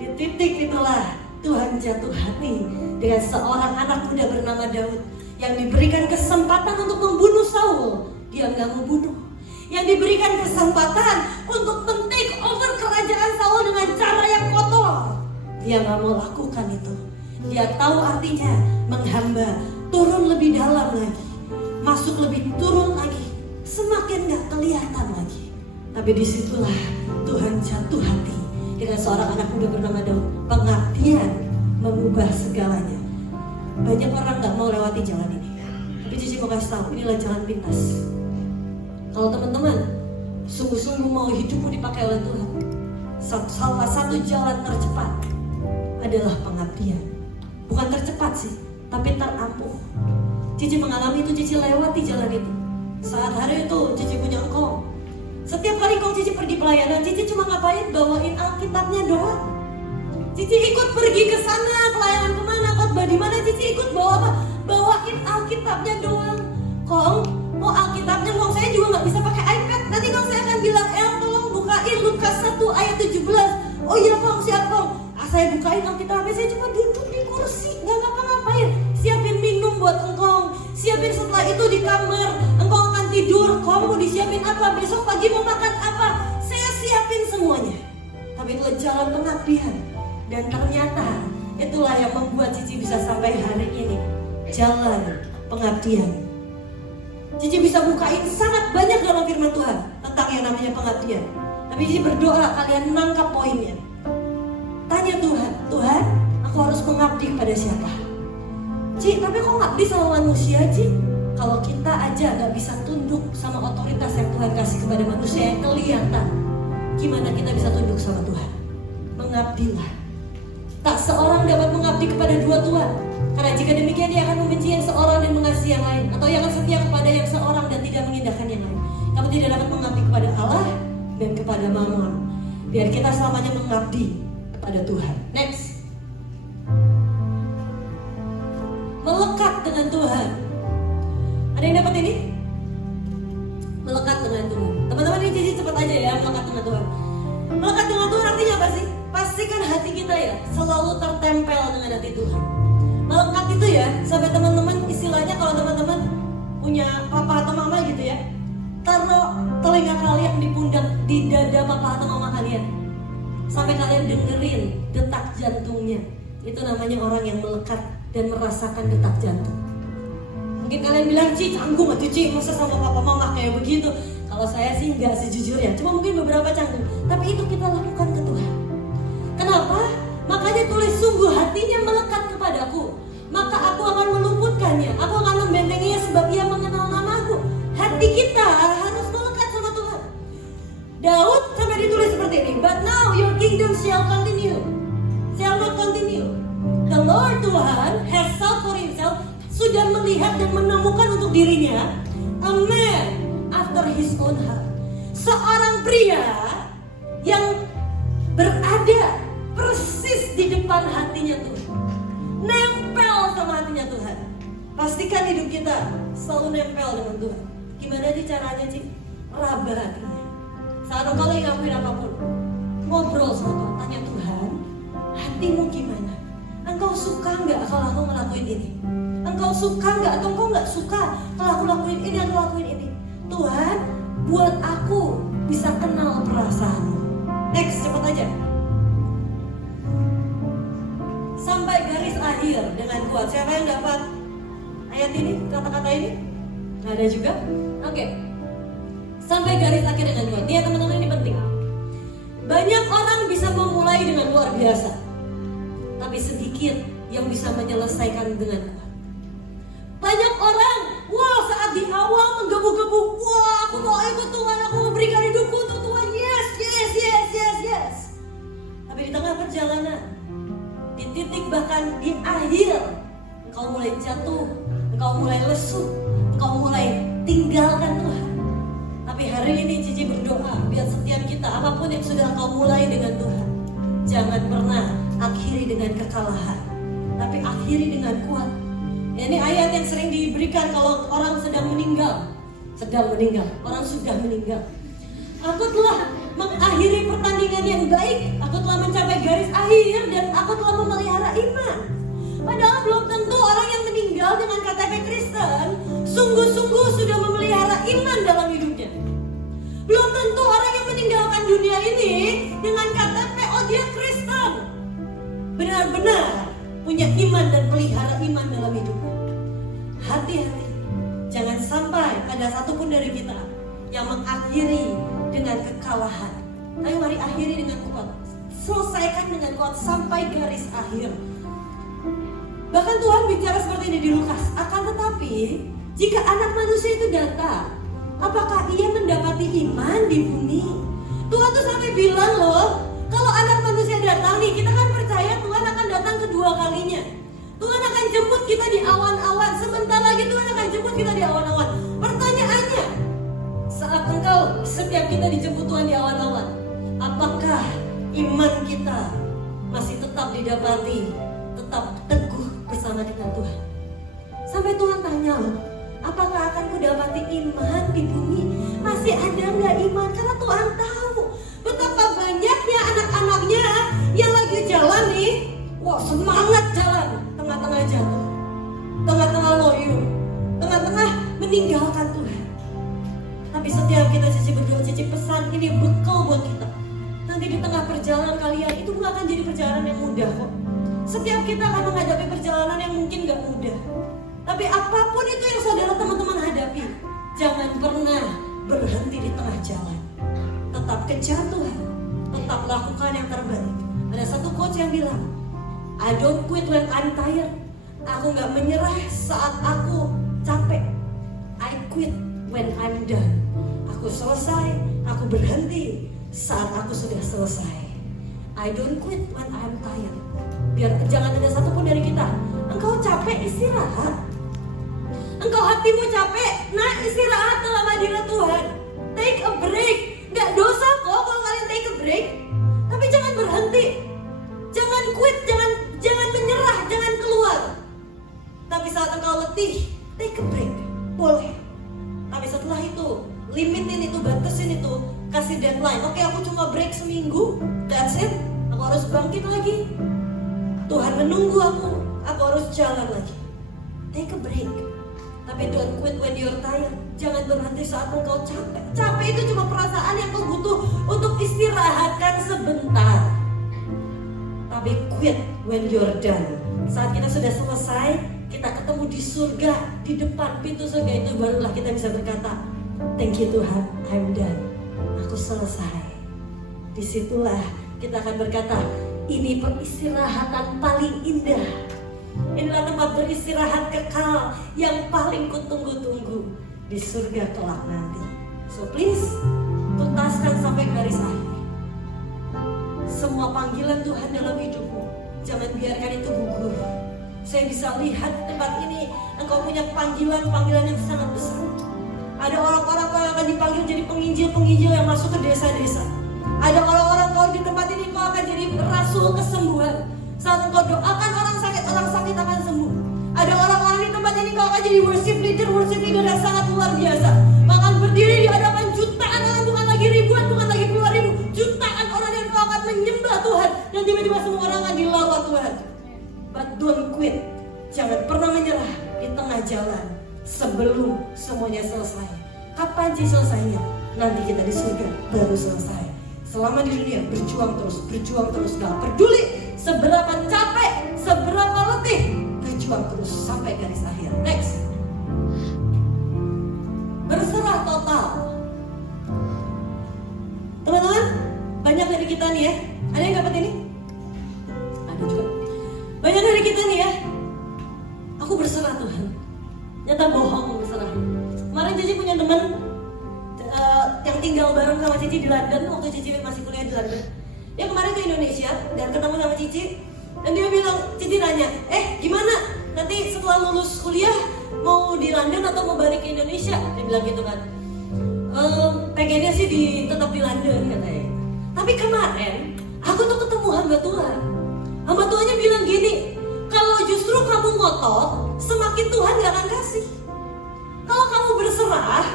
Di titik itulah Tuhan jatuh hati dengan seorang anak muda bernama Daud yang diberikan kesempatan untuk membunuh Saul. Dia nggak mau bunuh. Yang diberikan kesempatan untuk men-take over kerajaan Saul dengan cara yang kotor. Dia nggak mau lakukan itu. Dia tahu artinya menghamba, turun lebih dalam lagi, masuk lebih turun lagi, semakin nggak kelihatan lagi. Tapi disitulah Tuhan jatuh hati dengan seorang anak muda bernama Daud. Pengabdian mengubah segalanya. Banyak orang nggak mau lewati jalan ini. Tapi Cici mau kasih tahu, inilah jalan pintas. Kalau teman-teman sungguh-sungguh mau hidupmu dipakai oleh Tuhan, salah satu jalan tercepat adalah pengabdian. Bukan tercepat sih, tapi terampuh. Cici mengalami itu, Cici lewati jalan itu. Saat hari itu Cici punya engkau. Setiap kali kau Cici pergi pelayanan, Cici cuma ngapain? Bawain Alkitabnya doang. Cici ikut pergi ke sana, pelayanan kemana, khotbah di mana, Cici ikut bawa apa? Bawain Alkitabnya doang. Kong, mau Alkitabnya, kong saya juga nggak bisa pakai iPad. Nanti kong saya akan bilang, tolong bukain Lukas 1 ayat 17. Oh iya kong, siap kong. Saya bukain Alkitabnya, saya cuma duduk di kursi, nggak ngapa-ngapain. Siapin minum buat engkong, siapin setelah itu di kamar, engkong akan tidur. Kong mau disiapin apa? Besok pagi mau makan apa? Saya siapin semuanya. Tapi itulah jalan pengabdian. Dan ternyata itulah yang membuat Cici bisa sampai hari ini. Jalan pengabdian. Cici bisa bukain sangat banyak dalam firman Tuhan tentang yang namanya pengabdian. Tapi Cici berdoa kalian nangkap poinnya. Tanya Tuhan, Tuhan, aku harus mengabdi kepada siapa? Ci, tapi kok ngabdi sama manusia, Ci? Kalau kita aja gak bisa tunduk sama otoritas yang Tuhan kasih kepada manusia yang kelihatan, gimana kita bisa tunduk sama Tuhan? Mengabdilah. Tak seorang dapat mengabdi kepada dua tuan, karena jika demikian dia akan membenci yang seorang dan mengasihi yang lain, atau ia akan setia kepada yang seorang dan tidak mengindahkan yang lain. Kamu tidak dapat mengabdi kepada Allah dan kepada Mammon. Biar kita selamanya mengabdi kepada Tuhan. Next. Melekat dengan Tuhan. Ada yang dapat ini? Melekat dengan Tuhan. Teman-teman ini jadi cepat aja ya, melekat dengan Tuhan. Melekat dengan Tuhan artinya apa sih? Pastikan hati kita ya selalu tertempel dengan hati Tuhan. Melekat itu ya, sampai teman-teman istilahnya kalau teman-teman punya papa atau mama gitu ya, taruh telinga kalian di pundak, di dada papa atau mama kalian, sampai kalian dengerin detak jantungnya. Itu namanya orang yang melekat dan merasakan detak jantung. Mungkin kalian bilang, Ci, canggung atuh Ci, masa sama papa mama kayak begitu. Kalau saya sih enggak sejujurnya, cuma mungkin beberapa canggung. Tapi itu kita lakukan ke Tuhan. Kenapa? Makanya tulis, sungguh hatinya melekat kepadaku, maka aku akan meluputkannya, aku akan membentenginya sebab ia mengenal namaku. Hati kita harus melekat sama Tuhan. Daud sampai ditulis seperti ini, but now your kingdom shall not continue. The Lord Tuhan has sought for himself, sudah melihat dan menemukan untuk dirinya a man after his own heart. Seorang pria yang berada persis di depan hatinya Tuhan, nempel sama hatinya Tuhan. Pastikan hidup kita selalu nempel dengan Tuhan. Gimana sih caranya sih? Raba hatinya. Saat engkau lagi ngapain apapun, ngobrol sama Tuhan, tanya Tuhan, hatimu gimana? Engkau suka nggak kalau aku ngelakuin ini? Engkau suka nggak atau engkau nggak suka kalau aku lakuin ini atau lakuin ini? Tuhan, buat aku bisa kenal perasaanmu. Next, cepat aja. Sampai garis akhir dengan kuat. Siapa yang dapat ayat ini, kata-kata ini? Nggak ada juga? Oke. Sampai garis akhir dengan kuat. Dia teman-teman ini penting. Banyak orang bisa memulai dengan luar biasa, tapi sedikit yang bisa menyelesaikan dengan kuat. Banyak orang, wah saat di awal menggebu-gebu, wah aku mau ikut Tuhan, aku mau berikan hidupku untuk Tuhan, yes. Tapi di tengah perjalanan, di titik bahkan di akhir, engkau mulai jatuh, engkau mulai lesu, engkau mulai tinggalkan Tuhan. Tapi hari ini Cici berdoa, biar setiap kita apapun yang sudah engkau mulai dengan Tuhan, jangan pernah akhiri dengan kekalahan, tapi akhiri dengan kuat. Ini ayat yang sering diberikan kalau orang sedang meninggal, orang sudah meninggal. Aku telah mengakhiri pertandingan yang baik, aku telah mencapai garis akhir, dan aku telah memelihara iman. Padahal belum tentu orang yang meninggal dengan KTP Kristen sungguh-sungguh sudah memelihara iman dalam hidupnya. Belum tentu orang yang meninggalkan dunia ini dengan KTP, oh dia Kristen, benar-benar punya iman dan pelihara iman dalam hidupnya. Hati-hati, jangan sampai ada satupun dari kita yang mengakhiri dengan kekalahan. Ayo mari akhiri dengan kuat, selesaikan dengan kuat sampai garis akhir. Bahkan Tuhan bicara seperti ini di Lukas. Akan tetapi, jika anak manusia itu datang, apakah ia mendapati iman di bumi? Tuhan tuh sampai bilang loh, kalau anak manusia datang nih, kita kan percaya Tuhan akan datang kedua kalinya. Tuhan akan jemput kita di awan-awan. Sebentar lagi Tuhan akan jemput kita di awan-awan. Pertanyaannya, saat setiap kita dijemput Tuhan di awan-awan, apakah iman kita masih tetap didapati, tetap teguh bersama dengan Tuhan? Sampai Tuhan tanya loh, apakah akan kudapati iman di bumi? Masih ada nggak iman? Karena Tuhan tahu betapa banyaknya anak-anaknya yang lagi jalan nih, wah semangat jalan, tengah-tengah jatuh, tengah-tengah loyo, tengah-tengah meninggalkan Tuhan. Tapi setiap kita Cici berdoa, Cici pesan ini bekal buat kita. Nanti di tengah perjalanan kalian itu nggak akan jadi perjalanan yang mudah kok. Setiap kita akan menghadapi perjalanan yang mungkin nggak mudah. Tapi apapun itu yang saudara teman-teman hadapi, jangan pernah berhenti di tengah jalan. Tetap kejar Tuhan, tetap lakukan yang terbaik. Ada satu coach yang bilang, I don't quit when I'm tired. Aku gak menyerah saat aku capek. I quit when I'm done. Aku selesai, aku berhenti saat aku sudah selesai. I don't quit when I'm tired. Biar jangan ada satupun dari kita, engkau capek, istirahat. Engkau hatimu capek, nah istirahat dalam hadirat Tuhan. Take a break. Gak dosa kok break, tapi jangan berhenti. Jangan quit, jangan menyerah, jangan keluar. Tapi saat engkau letih, take a break, boleh. Tapi setelah itu, limitin itu, batasin itu, kasih deadline. Oke, aku cuma break seminggu, that's it. Aku harus bangkit lagi. Tuhan menunggu aku harus jalan lagi. Take a break. Tapi don't quit when you're tired. Jangan berhenti saat engkau capek. Capek itu cuma perasaan yang kau butuh untuk istirahatkan sebentar. Tapi quit when you're done. Saat kita sudah selesai, kita ketemu di surga, di depan pintu surga itu barulah kita bisa berkata, thank you Tuhan, I'm done. Aku selesai. Disitulah kita akan berkata, ini peristirahatan paling indah. Inilah tempat beristirahat kekal yang paling kutunggu-tunggu di surga kelak nanti. So please, tuntaskan sampai garis akhir semua panggilan Tuhan dalam hidupmu. Jangan biarkan itu gugur. Saya bisa lihat tempat ini, engkau punya panggilan yang sangat besar. Ada orang-orang kau yang akan dipanggil jadi penginjil-penginjil yang masuk ke desa-desa. Ada orang-orang kau di tempat ini kau akan jadi rasul kesembuhan. Saat engkau doakan orang sakit akan sembuh. Ada orang-orang di tempat ini kau akan jadi worship leader yang sangat luar biasa. Kau akan berdiri di hadapan jutaan orang, bukan lagi ribuan, bukan lagi puluhan ribu, jutaan orang yang kau akan menyembah Tuhan. Dan tiba-tiba semua orang akan dilawat Tuhan. But don't quit. Jangan pernah menyerah di tengah jalan sebelum semuanya selesai. Kapan sih selesainya? Nanti kita di surga baru selesai. Selama di dunia berjuang terus, gak peduli seberapa capek, seberapa letih, berjuang terus sampai garis akhir. Next, berserah total. Teman-teman, banyak dari kita nih ya. Ada yang dapat ini? Ada juga. Banyak dari kita nih ya. Aku berserah Tuhan. Nyata bohong berserah. Kemarin Cici punya teman yang tinggal bareng sama Cici di London waktu Cici masih kuliah di London. Dia kemarin ke Indonesia dan ketemu sama Cici. Dan dia bilang, Cici nanya, gimana? Nanti setelah lulus kuliah mau di London atau mau balik ke Indonesia? Dia bilang gitu kan. Pengennya sih tetap di London katanya. Tapi kemarin aku tuh ketemu hamba Tuhan. Hamba Tuhannya bilang gini, kalau justru kamu ngotot, semakin Tuhan gak akan kasih. Kalau kamu berserah,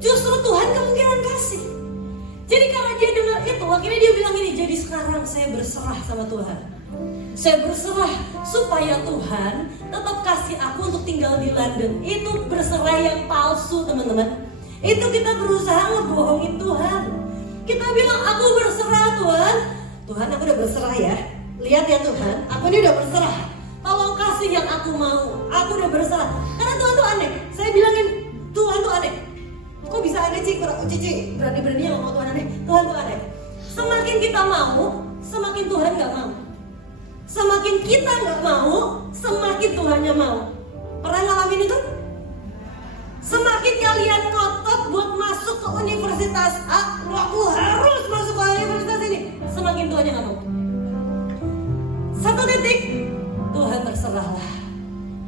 justru Tuhan kemungkinan kasih. Jadi karena dia dengar itu, akhirnya dia bilang gini, jadi sekarang saya berserah sama Tuhan. Saya berserah supaya Tuhan tetap kasih aku untuk tinggal di London. Itu berserah yang palsu teman-teman. Itu kita berusaha ngebohongin Tuhan. Kita bilang aku berserah Tuhan. Tuhan aku udah berserah ya. Lihat ya Tuhan, aku ini udah berserah. Tolong kasih yang aku mau. Aku udah berserah. Karena Tuhan tuh aneh. Saya bilangin Tuhan tuh aneh. Kok bisa aneh sih? Cici berani-beraninya ngomong Tuhan aneh. Tuhan tuh aneh. Semakin kita mau, semakin Tuhan gak mau. Semakin kita gak mau, semakin Tuhannya mau. Pernah ngalamin itu? Semakin kalian ngotot buat masuk ke universitas A, aku harus masuk ke universitas ini, semakin Tuhannya gak mau. Satu titik, Tuhan terserahlah.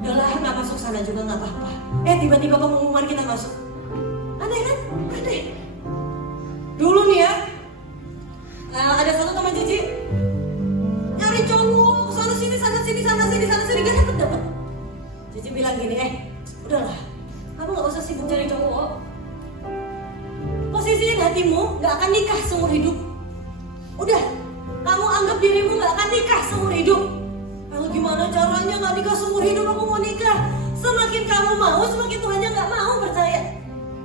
Udahlah gak masuk sana juga gak apa-apa. Tiba-tiba pengumuman kita masuk. Aneh kan? Aneh. Dulu nih ya, ada satu teman Cici nyari cowok sana sini gak dapet. Cici bilang gini, udahlah, kamu gak usah sibuk cari cowok. Posisiin hatimu gak akan nikah seumur hidup. Udah, kamu anggap dirimu gak akan nikah seumur hidup. Kalau gimana caranya gak nikah seumur hidup? Aku mau nikah. Semakin kamu mau, semakin Tuhannya gak mau, percaya.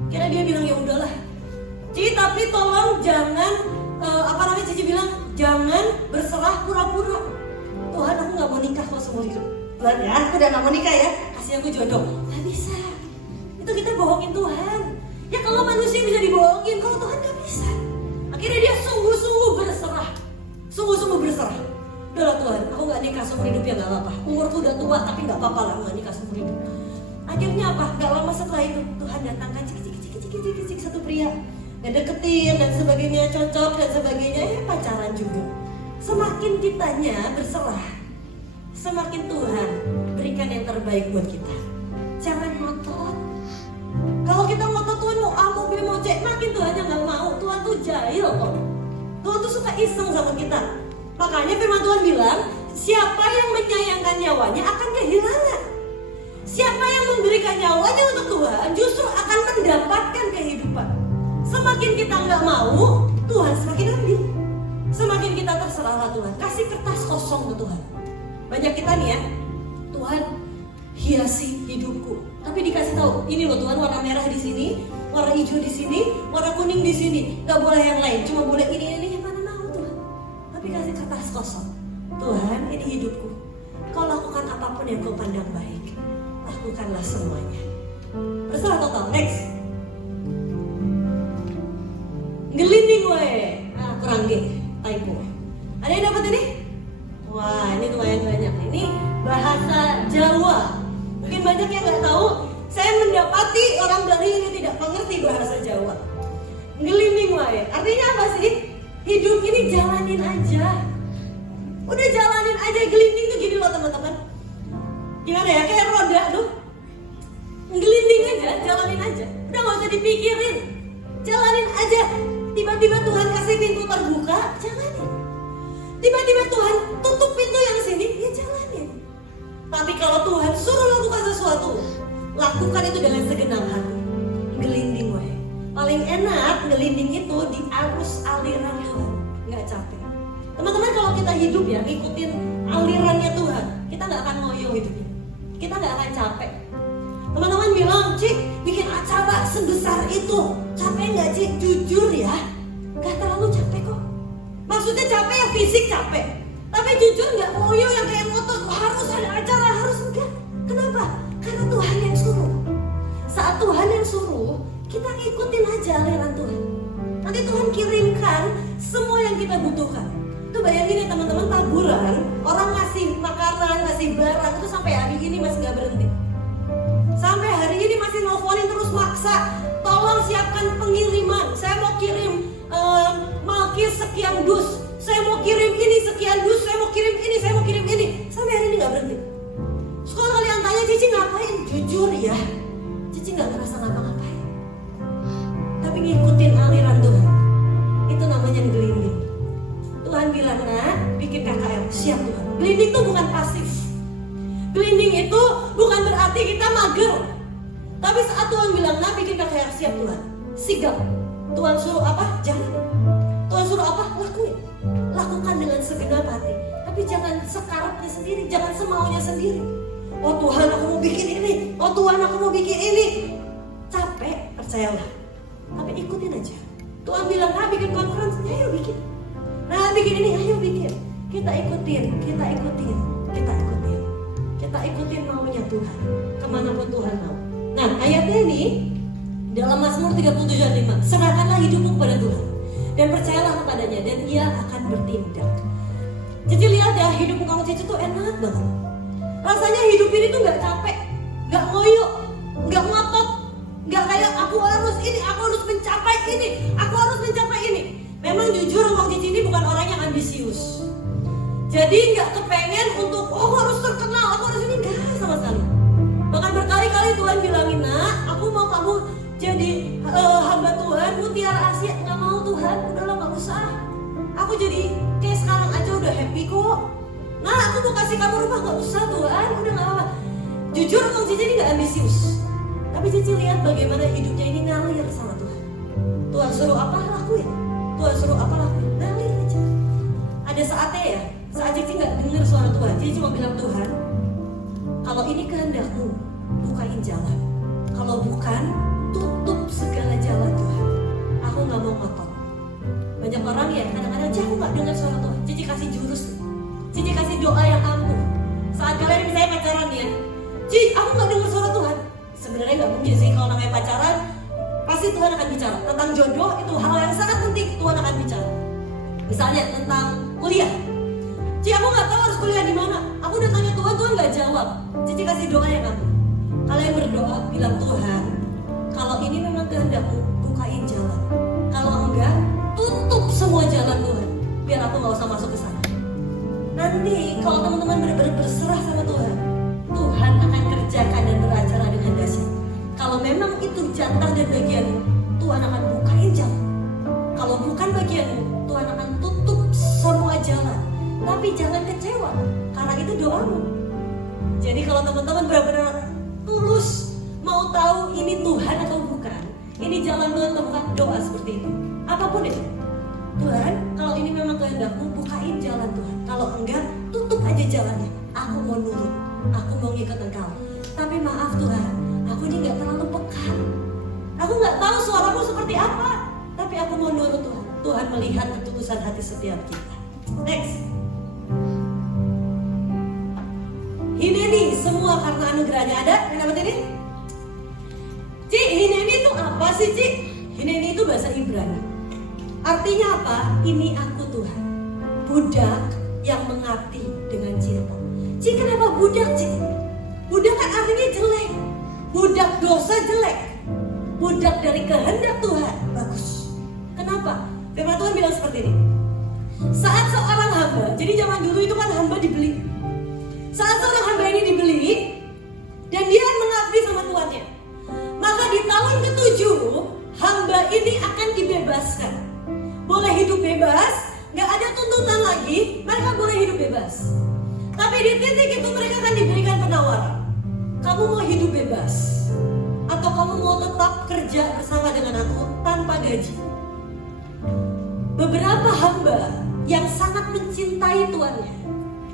Kira dia bilang ya udahlah. Cici tapi tolong jangan Cici bilang jangan berserah pura-pura. Tuhan aku gak mau nikah kalau seumur hidup. Tuhan ya, aku udah gak mau nikah ya, kasih aku jodoh. Gak bisa. Itu kita bohongin Tuhan. Ya kalau manusia bisa dibohongin, kalau Tuhan gak bisa. Akhirnya dia sungguh-sungguh berserah. Sungguh-sungguh berserah. Udahlah Tuhan, aku gak nikah seumur hidup ya gak apa-apa. Umurku udah tua tapi gak apa-apa lah, aku gak nikah seumur hidup. Akhirnya apa? Gak lama setelah itu Tuhan datangkan cik satu pria, ngedeketin dan sebagainya, cocok dan sebagainya, pacaran juga. Semakin kitanya berserah, semakin Tuhan berikan yang terbaik buat kita. Jangan ngotot. Kalau kita ngotot Tuhan mau A, mau B, mau C, makin Tuhannya gak mau. Tuhan tuh jahil kok. Tuhan tuh suka iseng sama kita. Makanya firman Tuhan bilang, siapa yang menyayangkan nyawanya akan kehilangan. Siapa yang memberikan nyawanya untuk Tuhan justru akan mendapatkan kehidupan. Semakin kita nggak mau, Tuhan semakin ambil. Semakin kita terserahlah Tuhan. Kasih kertas kosong ke Tuhan. Banyak kita nih ya, Tuhan hiasi hidupku. Tapi dikasih tahu, ini loh Tuhan, warna merah di sini, warna hijau di sini, warna kuning di sini. Gak boleh yang lain, cuma boleh ini yang mana mau Tuhan. Tapi kasih kertas kosong. Tuhan, ini hidupku. Kau lakukan apapun yang kau pandang baik. Lakukanlah semuanya. Berserah total. Next. Gelinding we. Kurang G. Typo. Ada yang dapat ini? Wah, ini lumayan banyak. Ini bahasa Jawa. Mungkin banyak yang nggak tahu. Saya mendapati orang Bali ini tidak mengerti bahasa Jawa. Gelinding wae. Artinya apa sih? Hidup ini jalanin aja. Udah jalanin aja. Gelinding tuh gini loh teman-teman. Gimana ya? Kayak roda tuh. Gelinding aja, jalanin aja. Udah nggak usah dipikirin. Jalanin aja. Tiba-tiba Tuhan kasih pintu terbuka, jalanin. Tiba-tiba Tuhan tutup pintu yang sini, ya jalanin. Tapi kalau Tuhan suruh lakukan sesuatu, lakukan itu dengan segenap hati. Gelinding wae. Paling enak gelinding itu di arus aliran Tuhan, nggak capek. Teman-teman, kalau kita hidup ya ngikutin alirannya Tuhan, kita nggak akan ngoyo hidupnya. Kita nggak akan capek. Teman-teman bilang, Cik, bikin acara sebesar itu capek nggak Cik? Jujur ya, nggak terlalu capek kok. Maksudnya capek ya fisik capek, tapi jujur nggak ngoyo yang kayak ngotot harus ada acara, harus enggak. Kenapa? Karena Tuhan yang suruh. Saat Tuhan yang suruh, kita ngikutin aja aliran Tuhan. Nanti Tuhan kirimkan semua yang kita butuhkan. Tuh bayangin ya teman-teman, taburan orang ngasih makanan, ngasih barang itu sampai hari ini masih nggak berhenti. Sampai hari ini masih nelfonin terus maksa, tolong siapkan pengiriman. Saya mau kirim malkis sekian dus. Saya mau kirim ini sekian dus. Saya mau kirim ini, saya mau kirim ini. Sampai hari ini nggak berhenti. Sekolah kalian tanya, Cici ngapain? Jujur ya, Cici nggak ngerasa ngapa-ngapain. Tapi ngikutin aliran Tuhan. Itu namanya gelinding. Tuhan bilang, nah, bikin KKR, siap Tuhan. Gelinding itu bukan pasif. Gelinding itu bukan berarti kita mager. Tapi saat Tuhan bilang, nah bikin KKR, siap Tuhan. Sigap. Tuhan suruh apa? Jalan. Tuhan suruh apa? Lakuin. Lakukan dengan segenap hati. Tapi jangan sekaratnya sendiri, jangan semaunya sendiri. Oh Tuhan, aku mau bikin ini. Oh Tuhan, aku mau bikin ini. Capek, percayalah. Tapi ikutin aja. Tuhan bilang, nah bikin conference, ayo bikin. Nah bikin ini, ayo bikin. Kita ikutin, kita ikutin, kita ikutin. Kita ikutin maunya Tuhan, kemanapun Tuhan mau. Nah ayatnya ini dalam Mazmur 37 ayat 5, serahkanlah hidupmu kepada Tuhan dan percayalah kepadanya dan Ia akan bertindak. Cici lihat ya, hidup kamu Cici tuh enak banget. Rasanya hidup ini tuh gak capek, gak ngoyo, gak ngotot, gak kayak aku harus ini, aku harus mencapai ini, aku harus mencapai ini. Memang jujur Ngomong Cici ini bukan orang yang ambisius. Jadi gak kepengen untuk aku harus terkenal, aku harus ini, gak sama sekali. Bahkan berkali-kali Tuhan bilangin, nak, aku mau kamu jadi hamba Tuhan, mutiara Asia. Gak mau Tuhan, udahlah gak usah. Aku jadi kayak sekarang aja udah happy kok. Nah aku mau kasih kamu rumah, gak usah Tuhan, udah gak apa-apa. Jujur Ngomong Cici ini gak ambisius. Tapi Cici lihat bagaimana hidupnya ini ngalir sama Tuhan. Tuhan suruh apa, lakuin. Tuhan suruh apa, lakuin. Ngalir aja. Ada saatnya ya, saat Cici gak dengar suara Tuhan, Cici cuma bilang, Tuhan, kalau ini kehendak-Mu, bukain jalan. Kalau bukan, tutup segala jalan Tuhan. Aku gak mau ngotot. Banyak orang ya, kadang-kadang, Cici aku gak dengar suara Tuhan. Cici kasih jurus, Cici kasih doa yang ampuh. Saat kalian misalnya pacaran ya, Cici aku gak dengar suara Tuhan. Sebenarnya gak mungkin sih, kalau namanya pacaran pasti Tuhan akan bicara. Tentang jodoh itu hal yang sangat penting, Tuhan akan bicara. Misalnya tentang kuliah, Cici aku gak tahu harus kuliah di mana. Aku udah tanya Tuhan, Tuhan gak jawab. Cici kasih doa yang ampuh. Kalian berdoa, bilang, Tuhan, kalau ini memang kehendak-Mu, bukain jalan. Kalau enggak, tutup semua jalan Tuhan, biar aku gak usah masuk ke sana. Nanti kalau teman-teman benar-benar berserah sama Tuhan, Tuhan akan kerjakan dan beracara dengan dahsyat. Kalau memang itu jatah dan bagianmu, Tuhan akan bukain jalan. Kalau bukan bagianmu, Tuhan akan tutup semua jalan. Tapi jangan kecewa, karena itu doamu. Jadi kalau teman-teman benar-benar tulus mau tahu ini Tuhan atau bukan, ini jalan Tuhan atau bukan, doa seperti itu. Apapun itu, Tuhan, kalau ini memang kehendakmu, bukain jalan Tuhan. Kalau enggak, tutup aja jalannya. Aku mau nurut, aku mau ngikut Engkau. Tapi maaf Tuhan, aku ini gak terlalu peka. Aku gak tahu suaramu seperti apa. Tapi aku mau nurut Tuhan. Tuhan melihat ketulusan hati setiap kita. Next. Hineni, semua karena anugerahnya. Ada yang dapat ini? Ci, Hineni itu apa sih Ci? Hineni itu bahasa Ibrani. Artinya apa? Ini aku Tuhan, budak yang mengabdi dengan cinta. Ci, kenapa budak Ci? Budak kan artinya jelek. Budak dosa jelek. Budak dari kehendak Tuhan bagus. Kenapa? Firman Tuhan bilang seperti ini. Saat seorang hamba, jadi zaman dulu itu kan hamba dibeli. Saat seorang hamba ini dibeli dan dia mengabdi sama tuannya, maka di tahun ke-7 hamba ini akan dibebaskan. Boleh hidup bebas, gak ada tuntutan lagi, mereka boleh hidup bebas. Tapi di titik itu mereka akan diberikan penawaran. Kamu mau hidup bebas atau kamu mau tetap kerja bersama dengan aku tanpa gaji? Beberapa hamba yang sangat mencintai tuannya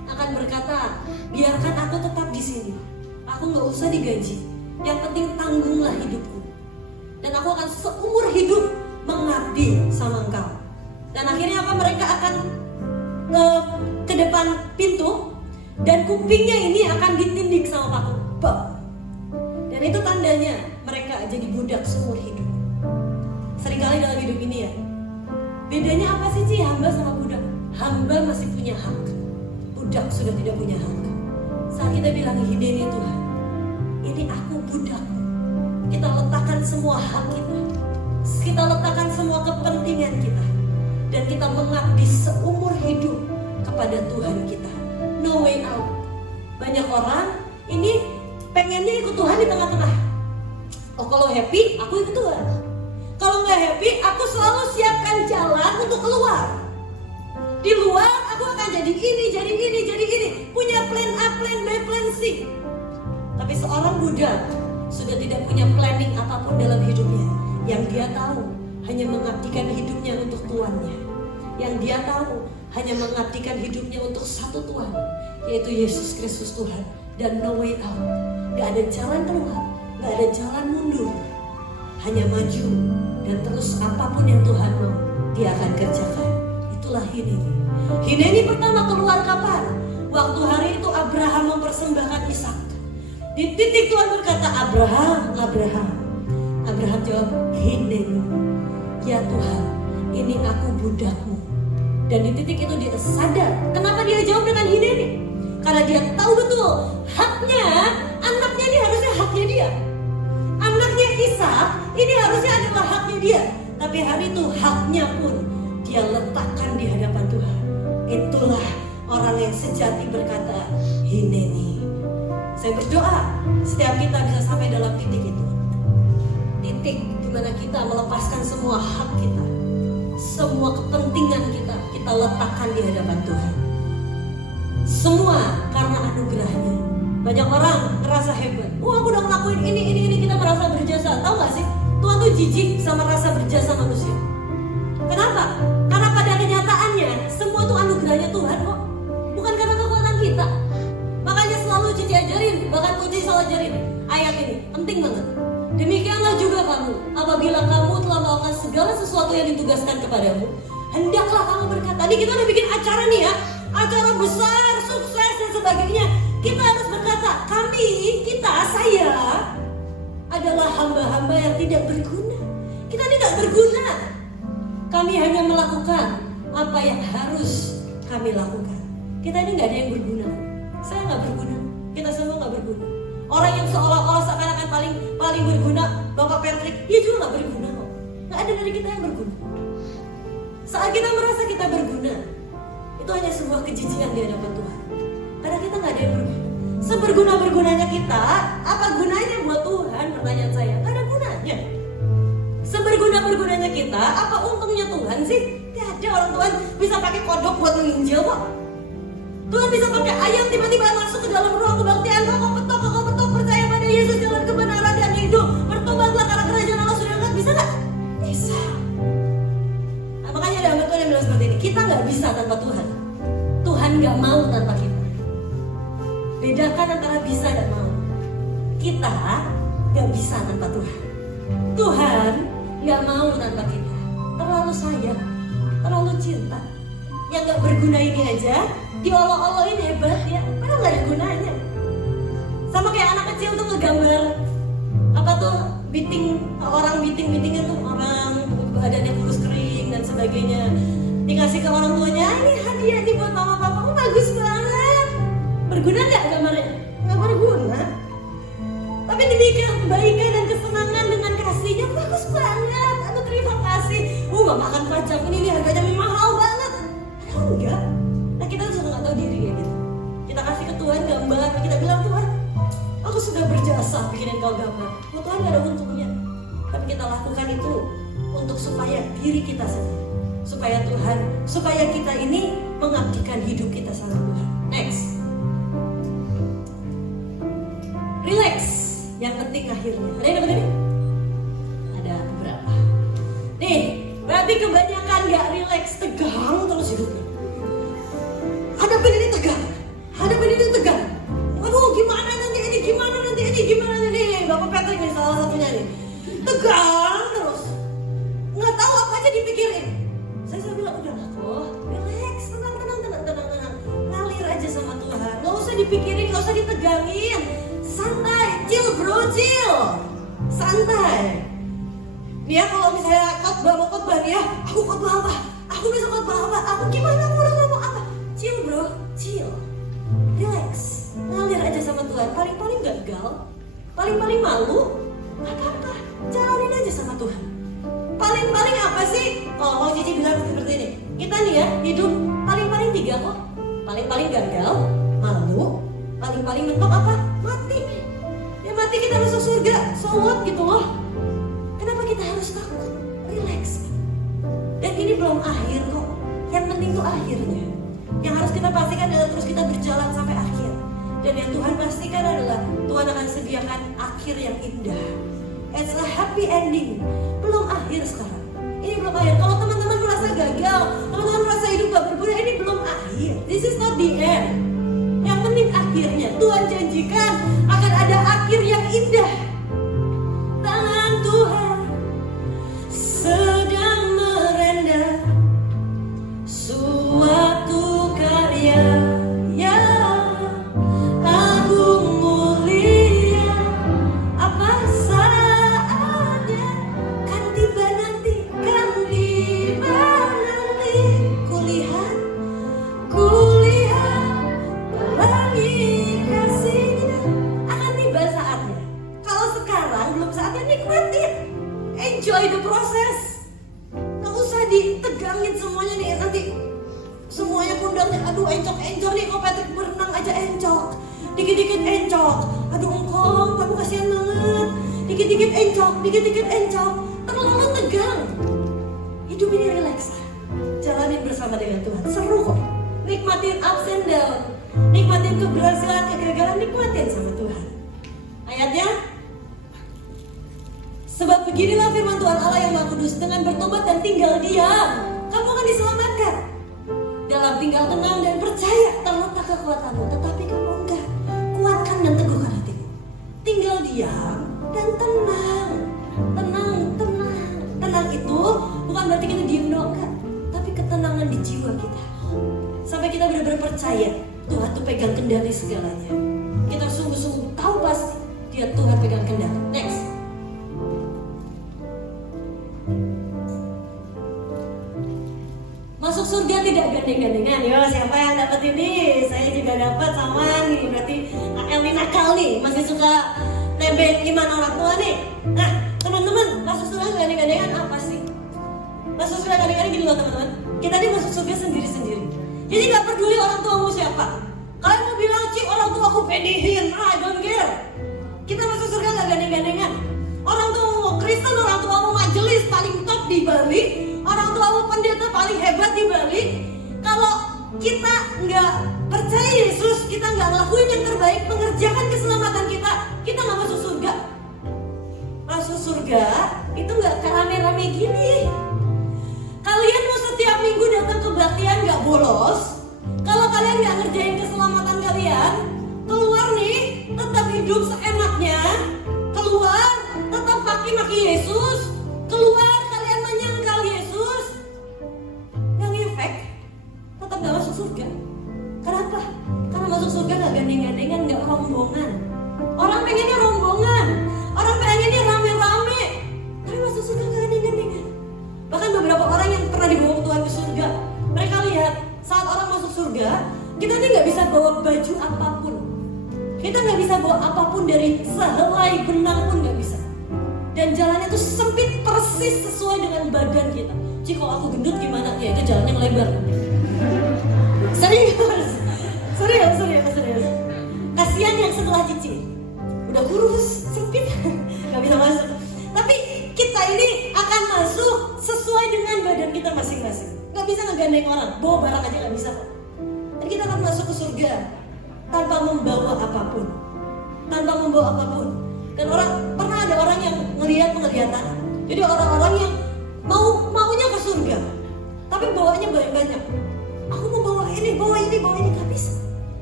akan berkata, biarkan aku tetap di sini. Aku gak usah digaji. Yang penting tanggunglah hidupku. Dan aku akan seumur hidup mengabdi sama engkau. Dan akhirnya apa? Mereka akan ke depan pintu dan kupingnya ini akan ditindik sama paku. Dan itu tandanya mereka jadi budak seumur hidup. Seringkali dalam hidup ini ya, bedanya apa sih Ci hamba sama budak? Hamba masih punya hak, budak sudah tidak punya hak. Saat kita bilang Hineni Tuhan, ini aku budakmu, kita letakkan semua hak kita, kita letakkan semua kepentingan kita, dan kita mengabdi seumur hidup kepada Tuhan kita. No way out. Banyak orang ini pengennya ikut Tuhan di tengah-tengah. Oh, kalau happy aku ikut Tuhan. Kalau nggak happy, aku selalu siapkan jalan untuk keluar. Di luar aku akan jadi ini, jadi ini, jadi ini. Punya plan A, plan B, plan C. Tapi seorang budak sudah tidak punya planning apapun dalam hidupnya. Yang dia tahu hanya mengabdikan hidupnya untuk tuannya. Yang dia tahu hanya mengabdikan hidupnya untuk satu Tuhan, yaitu Yesus Kristus Tuhan. Dan no way out. Gak ada jalan keluar, gak ada jalan mundur. Hanya maju dan terus apapun yang Tuhan mau, dia akan kerjakan. Itulah Hineni. Hineni pertama keluar kapan? Waktu hari itu Abraham mempersembahkan Ishak. Di titik Tuhan berkata, Abraham, Abraham. Abraham jawab, Hineni. Ya Tuhan, ini aku budakmu. Dan di titik itu dia sadar. Kenapa dia jawab dengan Hineni? Karena dia tahu betul haknya, anaknya ini harusnya haknya dia. Anaknya Ishak ini harusnya adalah haknya dia. Tapi hari itu haknya pun dia letakkan di hadapan Tuhan. Itulah orang yang sejati berkata, Hineni. Saya berdoa setiap kita bisa sampai dalam titik itu. Titik dimana kita melepaskan semua hak kita, semua kepentingan kita, kita letakkan di hadapan Tuhan. Semua karena anugerahnya. Banyak orang ngerasa hebat. Wah, aku udah ngelakuin ini, kita merasa berjasa. Tahu gak sih? Tuhan tuh jijik sama rasa berjasa manusia. Kenapa? Karena pada kenyataannya semua tuh anugerahnya Tuhan kok. Bukan karena kekuatan kita. Makanya selalu Cici ajarin, bahkan Cici selalu ajarin ayat ini, penting banget. Demikianlah juga kamu, apabila kamu telah melakukan segala sesuatu yang ditugaskan kepadamu, hendaklah kamu berkata. Nih kita udah bikin acara nih ya, acara besar, sukses dan sebagainya. Kita harus berkata, saya adalah hamba-hamba yang tidak berguna. Kita tidak berguna. Kami hanya melakukan apa yang harus kami lakukan. Kita ini gak ada yang berguna. Saya gak berguna, kita semua gak berguna. Orang yang seolah-olah seakan-akan paling berguna, Bapak Patrick, dia juga gak berguna kok. Gak ada dari kita yang berguna. Saat kita merasa kita berguna, itu hanya sebuah kejijikan di hadapan Tuhan. Karena kita gak ada yang berguna. Seberguna-bergunanya kita, apa gunanya buat Tuhan? Pertanyaan saya, gak ada gunanya. Seberguna-bergunanya kita, apa untungnya Tuhan sih? Gak ada orang Tuhan bisa pakai kodok buat menginjil kok. Tuhan bisa pakai ayam tiba-tiba masuk ke dalam ruang kebaktian. Kau petok, percaya pada Yesus jalan kebenaran dan hidup. Bertobatlah karena kerajaan Allah sudah dekat. Bisa gak? Bisa. Nah, makanya ada hamba Tuhan yang bilang seperti ini. Kita gak bisa tanpa Tuhan. Tuhan gak mau tanpa kita. Bedakan antara bisa dan mau. Kita gak bisa tanpa Tuhan. Tuhan gak mau tanpa kita. Terlalu sayang, terlalu cinta. Yang gak berguna ini aja diolok-olokin hebat ya, padahal gak ada gunanya. Sama kayak anak kecil tuh ngegambar apa tuh orang bitingnya tuh orang badannya kurus kering dan sebagainya. Dikasih ke orang tuanya, ini hadiah nih buat mama papa. Oh, bagus banget. Berguna gak gambarnya? Gak berguna. Tapi dibikin kebaikan dan kesenangan dengan kasihnya, bagus banget. Aduh, terima kasih. Gak makan pajak ini harganya mahal banget. Padahal enggak. Nah, kita tuh suka gak tahu diri ya gitu. Kita kasih ke Tuhan gambar, kita bilang, Tuhan, aku sudah berjasa bikinin kau gambar. Oh, Tuhan gak ada untungnya. Tapi kita lakukan itu untuk supaya diri kita sendiri, supaya Tuhan, supaya kita ini mengabdikan hidup kita sama Tuhan. Next. Relax. Yang penting akhirnya. Ada yang dapat ini? Ada beberapa. Nih, berarti kebanyakan gak relax, tegang terus hidupnya. Hadapin ini tegang. Aduh, gimana nanti ini? Bapak Patrick nih salah satunya nih. Tegang terus. Nggak tahu apa aja dipikirin. Saya selalu bilang, udah lah kok, relax, tenang. Ngalir aja sama Tuhan. Nggak usah dipikirin, nggak usah ditegangin. Santai, chill bro, chill. Santai. Nih ya, kalau misalnya mau khotbah nih ya, aku khotbah apa? Aku bisa khotbah apa? Aku gimana? Aku udah ngomong apa? Chill bro, chill. Relax. Ngalir aja sama Tuhan. Paling gagal, paling malu, gak apa-apa. Jalanin aja sama Tuhan. Paling apa sih? Kalau Cici bilang seperti ini, kita nih ya hidup paling 3 kok. Paling gagal, malu, paling mentok apa? Mati. Ya mati kita masuk surga, so what gitu loh. Kenapa kita harus takut? Relax. Dan ini belum akhir kok. Yang penting tuh akhirnya. Yang harus kita pastikan adalah terus kita berjalan sampai akhir. Dan yang Tuhan pastikan adalah Tuhan akan sediakan akhir yang indah. It's a happy ending. Belum akhir sekarang. Ini belum akhir. Kalau teman-teman merasa gagal, teman-teman merasa hidup gak berguna, ini belum akhir. This is not the end. Yang penting akhirnya. Tuhan janjikan akan ada akhir yang indah. Tangan Tuhan sedang merendam suatu karya yang agung mulia. Apa saatnya kan tiba nanti. Kulihat pelangi kasihnya akan tiba saatnya. Kalau sekarang belum saatnya, nikmatin, enjoy the process. Gak usah ditegangin semuanya nih, nanti semuanya pundaknya, aduh encok nih, kok Patrick berenang aja encok, dikit-dikit encok, aduh engkong, kamu kasihan banget, dikit-dikit encok, terlalu tegang. Hidup ini relax lah, jalanin bersama dengan Tuhan, seru kok, nikmatin ups and down, nikmatin keberhasilan, kegagalan, nikmatin sama Tuhan. Ayatnya, sebab beginilah firman Tuhan Allah yang Maha Kudus, dengan bertobat dan tinggal diam, kamu akan diselamatkan. Dalam tinggal tenang dan percaya terletak kekuatanmu, tetapi kamu enggak. Kuatkan dan teguhkan hatimu. Tinggal diam dan tenang. Tenang itu bukan berarti kita diam doang, enggak, tapi ketenangan di jiwa kita. Sampai kita benar-benar percaya Tuhan tuh pegang kendali segalanya. Kita sungguh-sungguh tahu pasti dia Tuhan pegang kendali. Next. Masuk surga tidak gandeng-gandengan. Yo, siapa yang dapat ini? Saya juga dapat sama nih. Berarti Elmi nakal nih, masih suka nebeng iman orang tua nih. Nah, teman-teman, masuk surga gandeng-gandengan apa sih? Masuk surga gandeng-gandengan gini loh teman-teman. Kita nih masuk surga sendiri-sendiri. Jadi gak peduli orang tuamu siapa. Kalian mau bilang, Ci, orang tua aku pedihin, I don't care. Kita masuk surga gak gandeng-gandengan. Orang tua mau Kristen, orang tua mau majelis paling top di Bali, orang tuamu pendeta paling hebat di Bali. Kalau kita nggak percaya Yesus, kita nggak ngelakuin yang terbaik, mengerjakan keselamatan kita, kita nggak masuk surga. Masuk surga itu nggak rame-rame gini. Kalian mau setiap minggu datang kebaktian nggak bolos. Kalau kalian nggak ngerjain keselamatan kalian, keluar nih tetap hidup seenaknya, keluar tetap maki-maki Yesus, keluar kalian menyangkal Yesus, yang efek tetap nggak masuk surga. Kenapa? Karena masuk surga nggak gandeng-gandengan, nggak rombongan. Orang pengennya rombongan, orang pengennya rame-rame, tapi masuk surga nggak gandeng-gandengan. Bahkan beberapa orang yang pernah dibawa Tuhan ke surga, mereka lihat saat orang masuk surga, kita nih nggak bisa bawa baju apapun, kita nggak bisa bawa apapun dari sehelai benang pun nggak bisa. Dan jalannya tuh sempit persis sesuai dengan badan kita. Cik, kalau aku gendut gimana? Ya itu jalannya lebar. Serius. Kasihan yang sebelah Cici, udah kurus, sempit, nggak bisa masuk. Tapi kita ini akan masuk sesuai dengan badan kita masing-masing. Nggak bisa ngegandeng orang, bawa barang aja nggak bisa kok. Dan kita akan masuk ke surga tanpa membawa apapun, Dan pernah ada orang yang ngelihat penglihatan. Jadi orang-orang yang maunya ke surga, tapi bawanya banyak. Aku mau bawa ini, nggak bisa.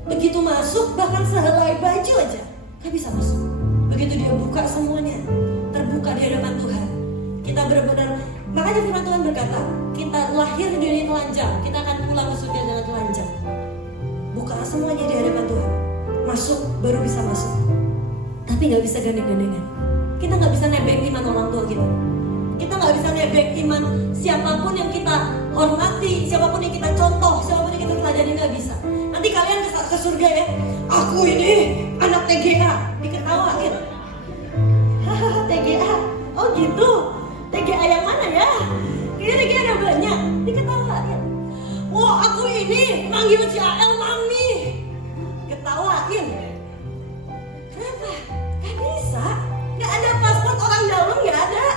Begitu masuk, bahkan sehelai baju aja nggak bisa masuk. Begitu dia buka semuanya, terbuka di hadapan Tuhan. Kita benar-benar, makanya firman Tuhan berkata, kita lahir di dunia telanjang, kita akan pulang ke surga dengan telanjang. Buka semuanya di hadapan Tuhan, masuk, baru bisa masuk. Tapi nggak bisa gandeng-gandengan. Kita nggak bisa nebeng iman orang tua kita. Kita nggak bisa nebeng iman siapapun yang kita hormati, siapapun yang kita contoh, siapapun yang kita pelajari, nggak bisa. Nanti kalian ke surga ya, aku ini anak TGA, diketawain. Hahaha, TGA, oh gitu, TGA yang mana ya? Kira-kira ada banyak, diketawain. Wah, aku ini manggil JAL mami, ketawain. Kenapa? Gak bisa, gak ada paspor orang dalam, gak ada.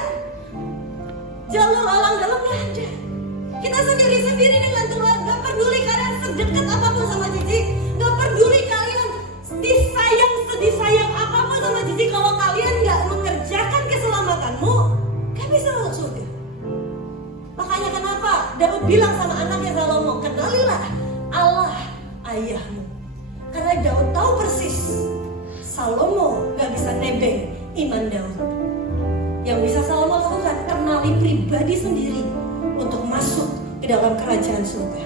Jalur orang dalam gak ada. Kita sendiri-sendiri dengan Tuhan. Gak peduli kalian sedekat apapun sama Cici, gak peduli kalian disayang apapun sama Cici, kalau kalian gak mengerjakan keselamatanmu, gak bisa masuk surga. Makanya kenapa Daud bilang sama anaknya Salomo, kenalilah Allah ayahmu. Karena Daud tahu persis Salomo gak bisa nebeng iman Daud. Yang bisa Salomo lakukan, kenali pribadi sendiri untuk masuk ke dalam kerajaan surga.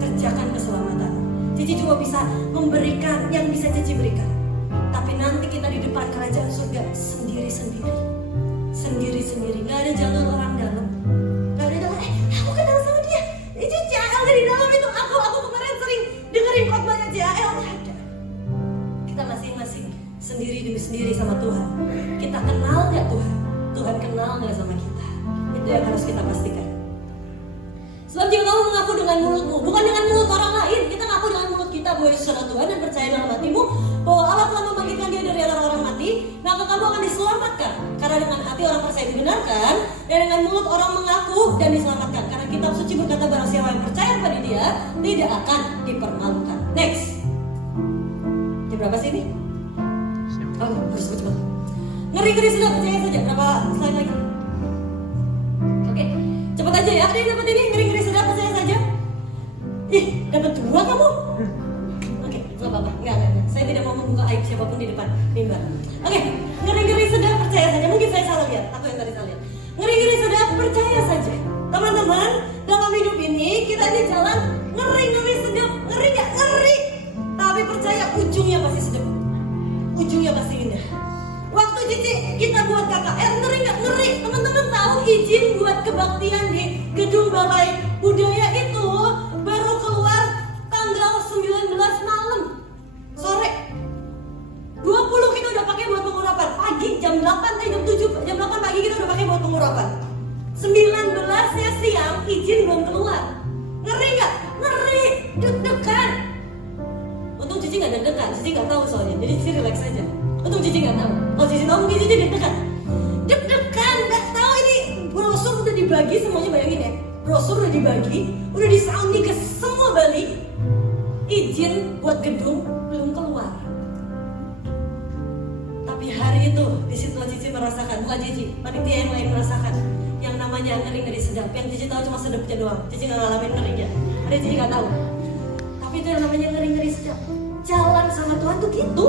Kerjakan keselamatan. Cici cuma bisa memberikan yang bisa Cici berikan. Tapi nanti kita di depan kerajaan surga sendiri-sendiri. Gak ada jalur orang dalam. Gak ada dalam, aku kenal sama dia. Itu JAL dari dalam itu. Aku kemarin sering dengerin khotbahnya JAL. Gak ada. Kita masing-masing sendiri demi sendiri sama Tuhan. Kita kenal gak Tuhan? Tuhan kenal gak sama kita? Itu yang harus kita pastikan. Sebab jika kamu mengaku dengan mulutmu, bukan dengan mulut orang lain, kita ngaku dengan mulut kita bahwa Yesus adalah Tuhan dan percaya dalam hatimu bahwa Allah telah membangkitkan dia dari antara orang mati, maka kamu akan diselamatkan. Karena dengan hati orang percaya dibenarkan, dan dengan mulut orang mengaku dan diselamatkan. Karena kitab suci berkata barang siapa yang percaya pada dia tidak akan dipermalukan. Next. Jam berapa sih ini? Oh, harus cepat. Ngeri-ngeri sudah, percaya saja. Berapa slide lagi? Oke, cepat aja ya. Ada yang dapat ini? Ngeri-ngeri sudah, percaya saja. Ih, dapat 2 kamu? Oke, gak apa-apa. Enggak. Saya tidak mau membuka aib siapapun di depan mimbar. Oke, ngeri-ngeri sudah, percaya saja. Mungkin saya salah lihat. Aku yang tadi salah lihat. Ngeri-ngeri sudah, percaya saja. Teman-teman, dalam hidup ini kita di jalan ngeri-ngeri sedap. Ngeri gak? Ngeri. Tapi percaya ujungnya pasti sedap. Ujungnya pasti indah. Waktu Cici kita buat KKR, ngeri gak? Ngeri. Teman-teman tahu izin buat kebaktian di gedung Balai Budaya itu baru keluar tanggal 19 malam sore. 20 kita udah pakai buat pengurapan. Pagi jam 8, jam 8 pagi kita udah pakai buat pengurapan. 19-nya siang izin belum keluar. Ngeri gak? Ngeri. Deg-degan. Untung Cici gak deg-degan, Cici gak tahu soalnya. Jadi Cici relax aja. Untung Cici gak tahu. Kalau Cici tahu mungkin Cici deg-degan. Deg-degan, gak tahu ini brosur udah dibagi semuanya, bayangin ya. brosur udah dibagi, udah disounding ke semua Bali. Izin buat gedung belum keluar. Tapi hari itu di situ Cici merasakan, bukan Cici, panitia yang lain merasakan yang namanya ngeri-ngeri sedap. Yang Cici tahu cuma sedapnya doang. Cici nggak ngalamin ngerinya. Ada Cici nggak tahu. Tapi itu yang namanya ngeri-ngeri sedap. Jalan sama Tuhan tuh gitu.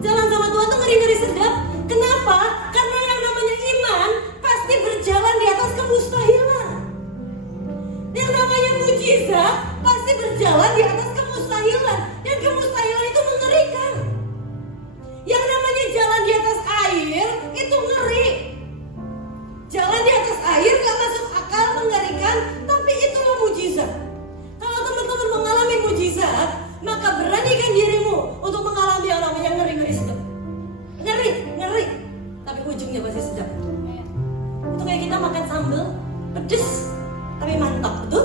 Jalan sama Tuhan tuh ngeri-ngeri sedap. Kenapa? Karena yang namanya iman pasti berjalan di atas kemustahilan. Yang namanya mujizat pasti berjalan di atas kemustahilan. Dan kemustahilan itu mengerikan. Yang namanya jalan di atas air itu ngeri. Jalan di atas air gak masuk akal, mengerikan, tapi itulah mujizat. Kalau teman-teman mengalami mujizat, maka beranikan dirimu untuk mengalami yang namanya ngeri-ngeri sedap. Ngeri, tapi ujungnya pasti sedap. Itu kayak kita makan sambal pedes, tapi mantap, betul?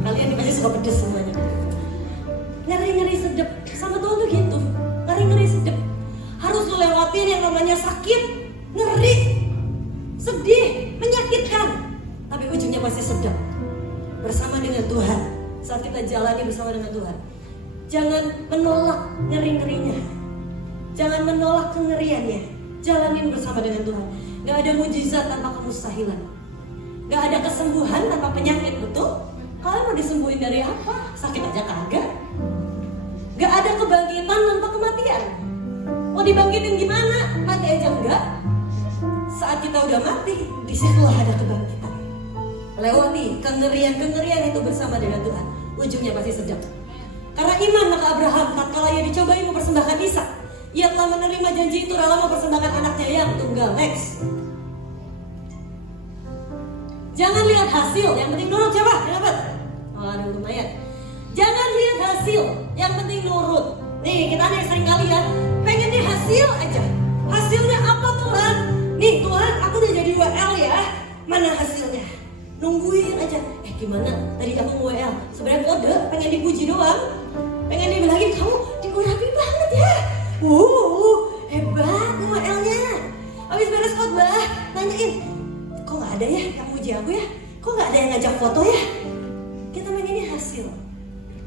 Kalian pasti suka pedes semuanya. Ngeri-ngeri sedap, sama Tuhan tuh gitu. Ngeri-ngeri sedap. Harus lu lewatin yang namanya sakit, ngeri, sedih, menyakitkan, tapi ujungnya pasti sedap. Bersama dengan Tuhan. Saat kita jalani bersama dengan Tuhan, jangan menolak ngeri-ngerinya, jangan menolak kengeriannya. Jalanin bersama dengan Tuhan. Gak ada mujizat tanpa kemustahilan. Gak ada kesembuhan tanpa penyakit, betul? Kalian mau disembuhin dari apa? Sakit aja kagak. Gak ada kebangkitan tanpa kematian. Mau dibangkitin gimana? Mati aja enggak. Saat kita udah mati, disitulah ada kebangkitan. Lewati kengerian-kengerian itu bersama dengan Tuhan, ujungnya pasti sedap. Karena iman maka Abraham tatkala ia dicobai mempersembahkan Ishak, ia telah menerima janji itu, rela mempersembahkan anaknya yang tunggal. Next. Jangan lihat hasil, yang penting nurut. Siapa? Yang dapat? Oh, ada lumayan. Jangan lihat hasil, yang penting nurut. Nih, kita ada yang sering kali ya, pengennya hasil aja. Hasilnya apa Tuhan? Nih Tuhan, aku udah jadi WL ya. Mana hasilnya? Nungguin aja. Gimana? Tadi kamu WL, sebenarnya kode, pengen dipuji doang. Pengen dibilangin, kamu rapi banget ya. Hebat WL-nya. Habis beres khotbah, nanyain, kok gak ada ya yang puji aku ya? Kok gak ada yang ngajak foto ya? Kita pengennya hasil.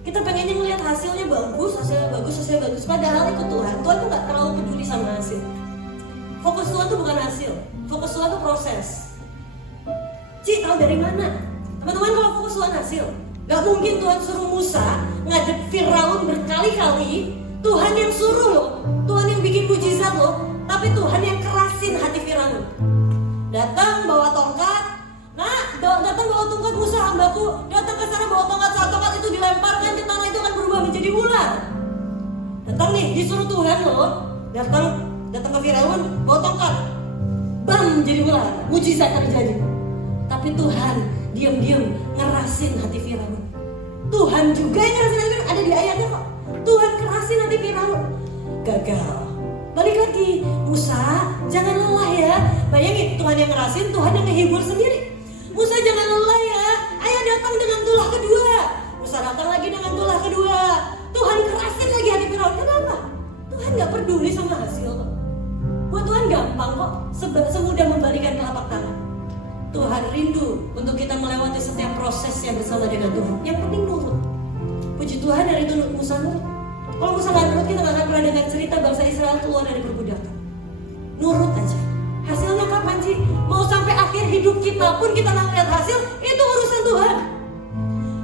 Kita pengennya ngeliat hasilnya bagus, hasilnya bagus. Padahal ikut Tuhan tuh gak terlalu peduli sama hasil. Fokus Tuhan tuh bukan hasil. Fokus Tuhan tuh proses. Ci, tahu dari mana? Teman-teman, kalau fokus Tuhan hasil, gak mungkin Tuhan suruh Musa ngadep Firaun berkali-kali. Tuhan yang suruh loh, Tuhan yang bikin mujizat loh, tapi Tuhan yang kerasin hati Firaun. Datang bawa tongkat, datang bawa tongkat, Musa hambaku, datang ke sana bawa tongkat, saat tongkat itu dilemparkan ke tanah itu akan berubah menjadi ular. Datang nih, disuruh Tuhan loh, datang ke Firaun, bawa tongkat, bam, jadi ular, mujizat terjadi. Tapi Tuhan diam-diam ngerasin hati Firaun. Tuhan juga yang ngerasin hati Firaun, ada di ayatnya kok. Tuhan kerasin hati Firaun. Gagal. Balik lagi, Musa jangan lelah ya. Bayangin, Tuhan yang ngerasin, Tuhan yang ngehibur sendiri. Musa jangan lelah ya, ayo datang dengan tulah kedua. Musa datang lagi dengan tulah kedua. Tuhan kerasin lagi hati Firaun. Kenapa? Tuhan gak peduli sama hasil kok. Buat Tuhan gampang kok, semudah membalikan telapak tangan. Tuhan rindu untuk kita melewati setiap prosesnya bersama dengan Tuhan. Yang penting nurut. Puji Tuhan, dari itu Musa nurut. Kalau Musa gak nurut, kita gak akan pernah dengar cerita bangsa Israel keluar dari perbudakan. Nurut aja. Hasilnya kapan sih? Mau sampai akhir hidup kita pun kita gak lihat hasil, itu urusan Tuhan.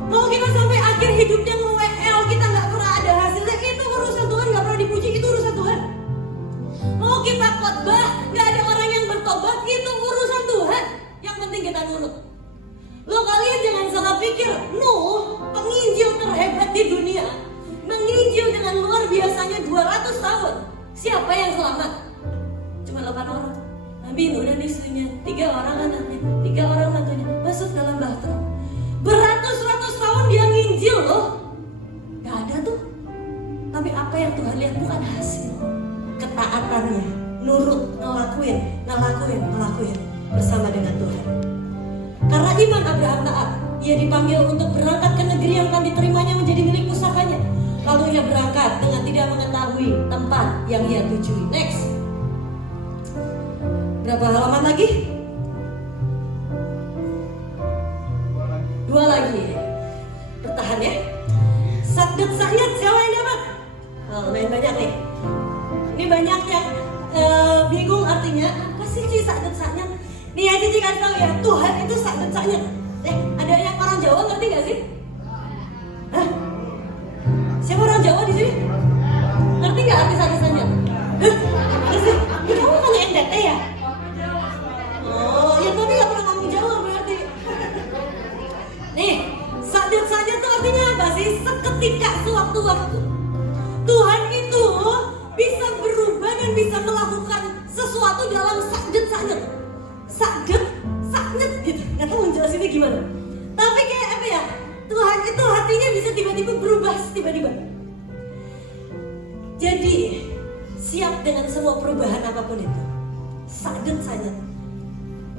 Mau kita sampai akhir hidupnya nge-WL, kita gak pernah ada hasilnya, itu urusan Tuhan. Gak pernah dipuji, itu urusan Tuhan. Mau kita khotbah, gak ada orang yang bertobat, itu urusan Tuhan. Yang penting kita nurut. Lo kalian jangan salah pikir, Nuh, penginjil terhebat di dunia, menginjil dengan luar biasanya 200 tahun. Siapa yang selamat? Cuma 8 orang. Nabi Nuh dan istrinya, 3 orang anaknya, 3 orang mantunya masuk dalam bahtera. Beratus-ratus tahun dia nginjil loh. Gak ada tuh. Tapi apa yang Tuhan lihat bukan hasil, ketaatannya, nurut, ngelakuin bersama dengan Tuhan. Karena iman Abraham taat, ia dipanggil untuk berangkat ke negeri yang akan diterimanya menjadi milik pusakanya. Lalu ia berangkat dengan tidak mengetahui tempat yang ia tujui. Next. Berapa halaman lagi? 2 lagi. Bertahan ya. Sakdet-sakdet siapa yang dapat? Oh, lumayan banyak nih. Ini banyak yang bingung artinya apa sih sakdet-sakdet? Nih ya Cici kasih tahu ya, Tuhan itu sakdet-sakdet. Ada yang orang Jawa ngerti gak sih? Hah? Siapa orang Jawa di sini? Ngerti nggak arti sakdet-sakdet? Kamu kan NTT ya? Oh, ya tapi nggak pernah ngomong Jawa berarti. Nih, sakdet-sakdet itu artinya apa sih? Seketika, sewaktu-waktu. Tuhan itu bisa berubah dan bisa melakukan sesuatu dalam sakdet-sakdet. Sakdet gitu. Nggak tahu menjelasinnya gimana. Tapi kayak apa ya? Tuhan itu hatinya bisa tiba-tiba berubah tiba-tiba. Jadi siap dengan semua perubahan apapun itu. Sakdet-sakdet.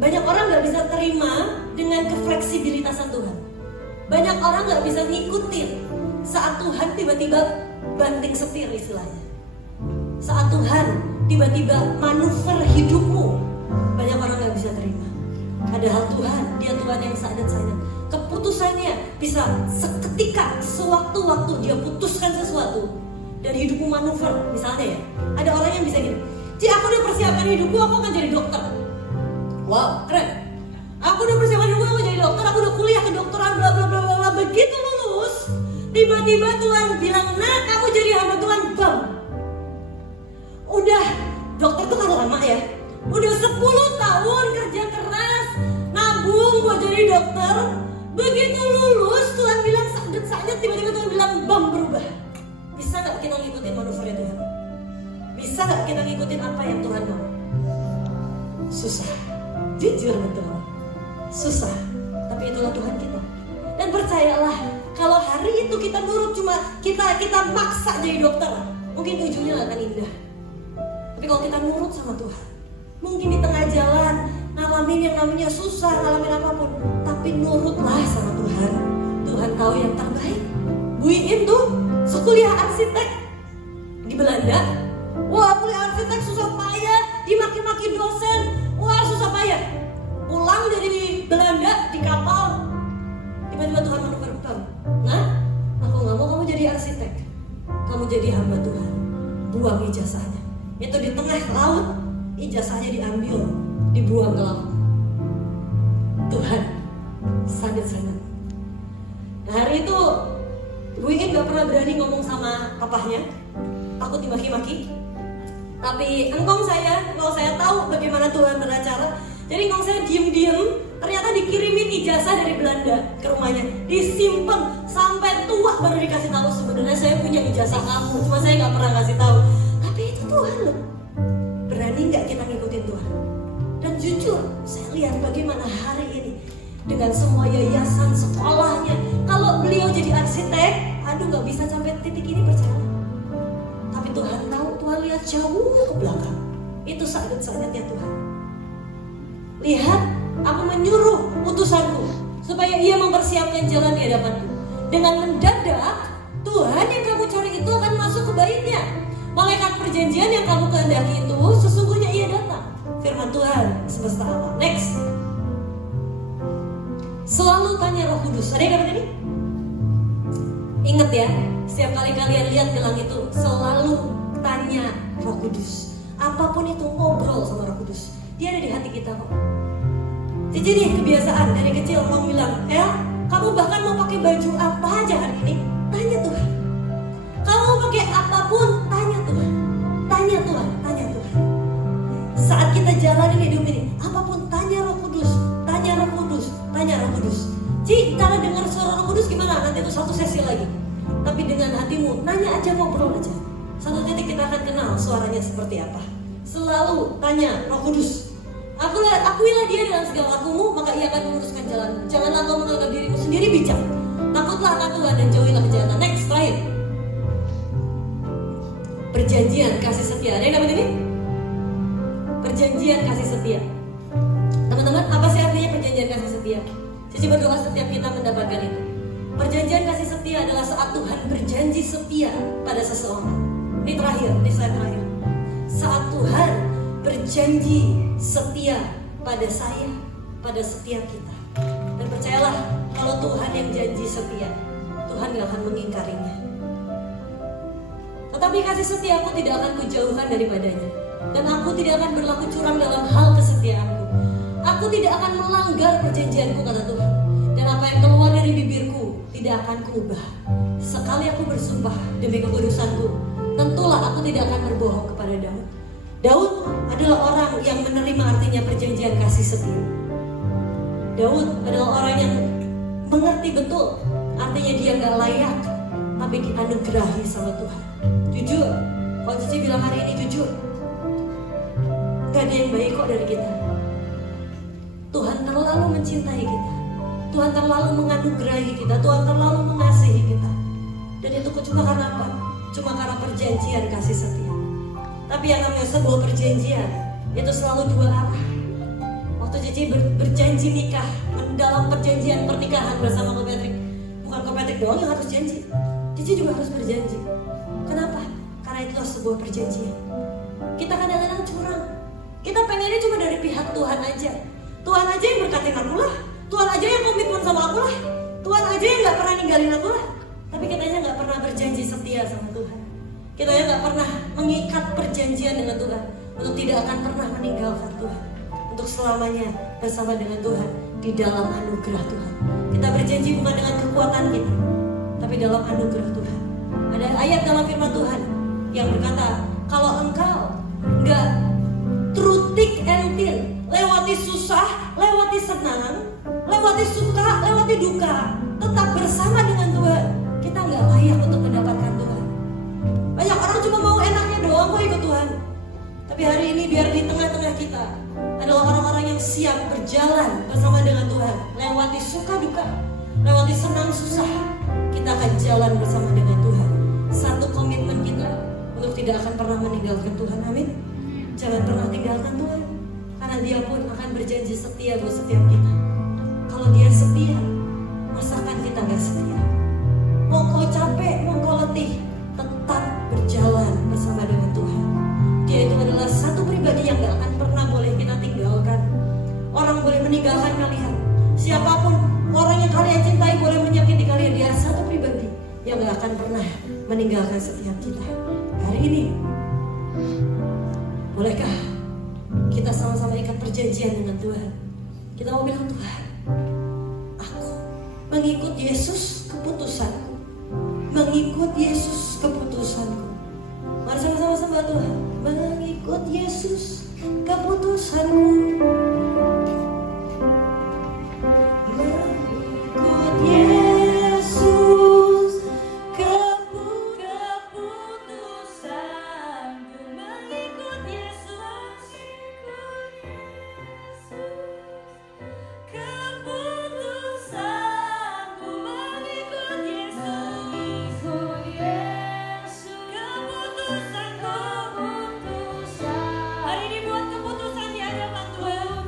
Banyak orang nggak bisa terima dengan kefleksibilitasan Tuhan. Banyak orang nggak bisa ngikutin saat Tuhan tiba-tiba banting setir istilahnya. Saat Tuhan tiba-tiba manuver hidupmu, banyak orang nggak bisa terima. Padahal Tuhan, Dia Tuhan yang sakdet-sakdet. Keputusannya bisa seketika, sewaktu-waktu Dia putuskan sesuatu dan hidupmu manuver. Misalnya ya, ada orang yang bisa gini, Ci, aku udah persiapkan hidupku, aku akan jadi dokter. Wow, keren. Aku udah persiapkan hidupku, aku jadi dokter, aku udah kuliah kedokteran, bla bla bla bla. Begitu lulus, tiba-tiba Tuhan bilang, nah kamu jadi hamba Tuhan, bam. Udah, dokter tuh kan lama ya. Udah 10 tahun kerja keras, nabung buat jadi dokter. Begitu lulus, Tuhan bilang sakdet-sakdet, tiba-tiba Tuhan bilang, bam, berubah. Bisa gak kita ngikutin manuvernya Tuhan? Bisa gak kita ngikutin apa yang Tuhan mau? Susah, jujur betul. Susah, tapi itulah Tuhan kita. Dan percayalah, kalau hari itu kita nurut, cuma kita maksa jadi dokter, mungkin ujungnya gak akan indah. Tapi kalau kita nurut sama Tuhan, mungkin di tengah jalan ngalamin yang namanya susah, ngalamin apapun, tapi nurutlah sama Tuhan. Tuhan tahu yang terbaik. Bu Iin tuh sekuliah arsitek di Belanda. Wah, kuliah arsitek susah payah, dimaki-maki dosen. Wah, susah payah. Pulang dari Belanda di kapal, tiba-tiba Tuhan manuver, nah, aku gak mau kamu jadi arsitek, kamu jadi hamba Tuhan. Buang ijazahnya. Itu di tengah laut, ijazahnya diambil, dibuang ke laut. Tuhan sangat-sangat. Nah, hari itu Bu Iin gak pernah berani ngomong sama papahnya, takut dimaki-maki. Tapi engkong saya, kalau saya tahu bagaimana Tuhan beracara, jadi engkong saya diem-diem, ternyata dikirimin ijazah dari Belanda ke rumahnya, disimpan sampai tua baru dikasih tahu sebenarnya saya punya ijazah kamu, cuma saya nggak pernah kasih tahu. Tapi itu Tuhan loh. Berani nggak kita ngikutin Tuhan? Dan jujur, saya lihat bagaimana hari ini dengan semua yayasan sekolahnya, kalau beliau jadi arsitek, aduh nggak bisa sampai titik ini, percaya. Tapi Tuhan tahu, Tuhan lihat jauh ke belakang. Itu sakdet-sakdetnya Tuhan. Lihat, aku menyuruh utusanku supaya ia mempersiapkan jalan di hadapanku. Dengan mendadak, Tuhan yang kamu cari itu akan masuk ke baitnya. Malaikat perjanjian yang kamu kehendaki itu sesungguhnya ia datang. Firman Tuhan semesta alam. Next. Selalu tanya Roh Kudus. Ada yang dapat ini? Ingat ya, setiap kali kalian lihat gelang itu, selalu tanya Roh Kudus. Apapun itu, ngobrol sama Roh Kudus. Dia ada di hati kita kok. Cici nih kebiasaan dari kecil mau bilang, kamu bahkan mau pakai baju apa aja hari ini, tanya Tuhan. Kamu mau pakai apapun, tanya Tuhan. Tanya Tuhan, tanya Tuhan. Saat kita jalanin hidup ini, apapun tanya Roh Kudus, tanya Roh Kudus, tanya Roh Kudus. Ci, cara dengar suara Roh Kudus gimana? Nanti itu satu sesi lagi. Tapi dengan hatimu, nanya aja, ngobrol aja. Satu titik kita akan kenal suaranya seperti apa. Selalu tanya Roh Kudus. Akuilah dia dengan segala lakumu, maka ia akan meluruskan jalan. Janganlah kau menganggap dirimu sendiri bijak. Takutlah akan Tuhan dan jauhilah kejahatan. Next, terakhir. Perjanjian kasih setia. Ada yang dapat ini? Perjanjian kasih setia. Teman-teman, apa sih artinya perjanjian kasih setia? Cici berdoa setiap kita mendapatkan itu. Perjanjian kasih setia adalah saat Tuhan berjanji setia pada seseorang. Ini terakhir, ini slide terakhir. Saat Tuhan berjanji setia pada saya, pada setiap kita. Dan percayalah, kalau Tuhan yang janji setia, Tuhan gak akan mengingkarinya. Tetapi kasih setiaku tidak akan kujauhkan daripadanya, dan aku tidak akan berlaku curang dalam hal kesetiaanku. Aku tidak akan melanggar perjanjianku, kata Tuhan. Dan apa yang keluar dari bibirku tidak akan kuubah. Sekali aku bersumpah demi kekudusanku, tentulah aku tidak akan berbohong kepada Daud. Daud adalah orang yang menerima artinya perjanjian kasih setia. Daud adalah orang yang mengerti betul artinya dia gak layak, tapi dianugerahi sama Tuhan. Jujur, kalau Cici bilang hari ini jujur, gak ada yang baik kok dari kita. Tuhan terlalu mencintai kita, Tuhan terlalu menganugerahi kita, Tuhan terlalu mengasihi kita. Dan itu cuma karena apa? Cuma karena perjanjian kasih setia. Tapi yang namanya sebuah perjanjian itu selalu dua arah. Waktu Cici berjanji nikah, dalam perjanjian pernikahan bersama Ko Patrick, bukan Ko Patrick doang yang harus janji, Cici juga harus berjanji. Kenapa? Karena itulah sebuah perjanjian. Kita kadang-kadang curang. Kita pengennya cuma dari pihak Tuhan aja. Tuhan aja yang berkatin aku lah, Tuhan aja yang komitmen sama aku lah, Tuhan aja yang gak pernah ninggalin aku lah. Tapi kitanya gak pernah berjanji setia sama Tuhan. Kitanya gak pernah mengikat perjanjian dengan Tuhan untuk tidak akan pernah meninggalkan Tuhan, untuk selamanya bersama dengan Tuhan di dalam anugerah Tuhan. Kita berjanji bukan dengan kekuatan kita, tapi dalam anugerah Tuhan. Ada ayat dalam firman Tuhan yang berkata, kalau engkau gak through thick and thin, lewati susah, lewati senang, lewati suka, lewati duka, tetap bersama dengan Tuhan, kita gak layak untuk mendapatkan Tuhan. Banyak orang cuma mau enaknya doang kok ikut Tuhan. Tapi hari ini biar di tengah-tengah kita adalah orang-orang yang siap berjalan bersama dengan Tuhan, lewati suka duka, lewati senang susah, kita akan jalan bersama dengan Tuhan. Satu komitmen kita untuk tidak akan pernah meninggalkan Tuhan. Amin. Jangan pernah tinggalkan Tuhan, karena Dia pun akan berjanji setia buat setiap kita. Kalau Dia setia, masakan kita gak setia? Mau kau capek, mau kau letih, tetap berjalan bersama dengan Tuhan. Dia itu adalah satu pribadi yang gak akan pernah boleh kita tinggalkan. Orang boleh meninggalkan kalian, siapapun orang yang kalian cintai boleh menyakiti kalian, dia satu pribadi yang gak akan pernah meninggalkan setiap kita. Hari ini, bolehkah kita sama-sama ikat perjanjian dengan Tuhan? Kita mau bilang, Tuhan, aku mengikut Yesus keputusanku, mengikut Yesus keputusanku. Mari sama-sama sembah Tuhan. Mengikut Yesus keputusanku, mengikut Yesus keputusanku, mengikut Yesus keputusanku, mengikut Yesus keputusanku. Hari ini buat keputusan di hadapan Tuhan.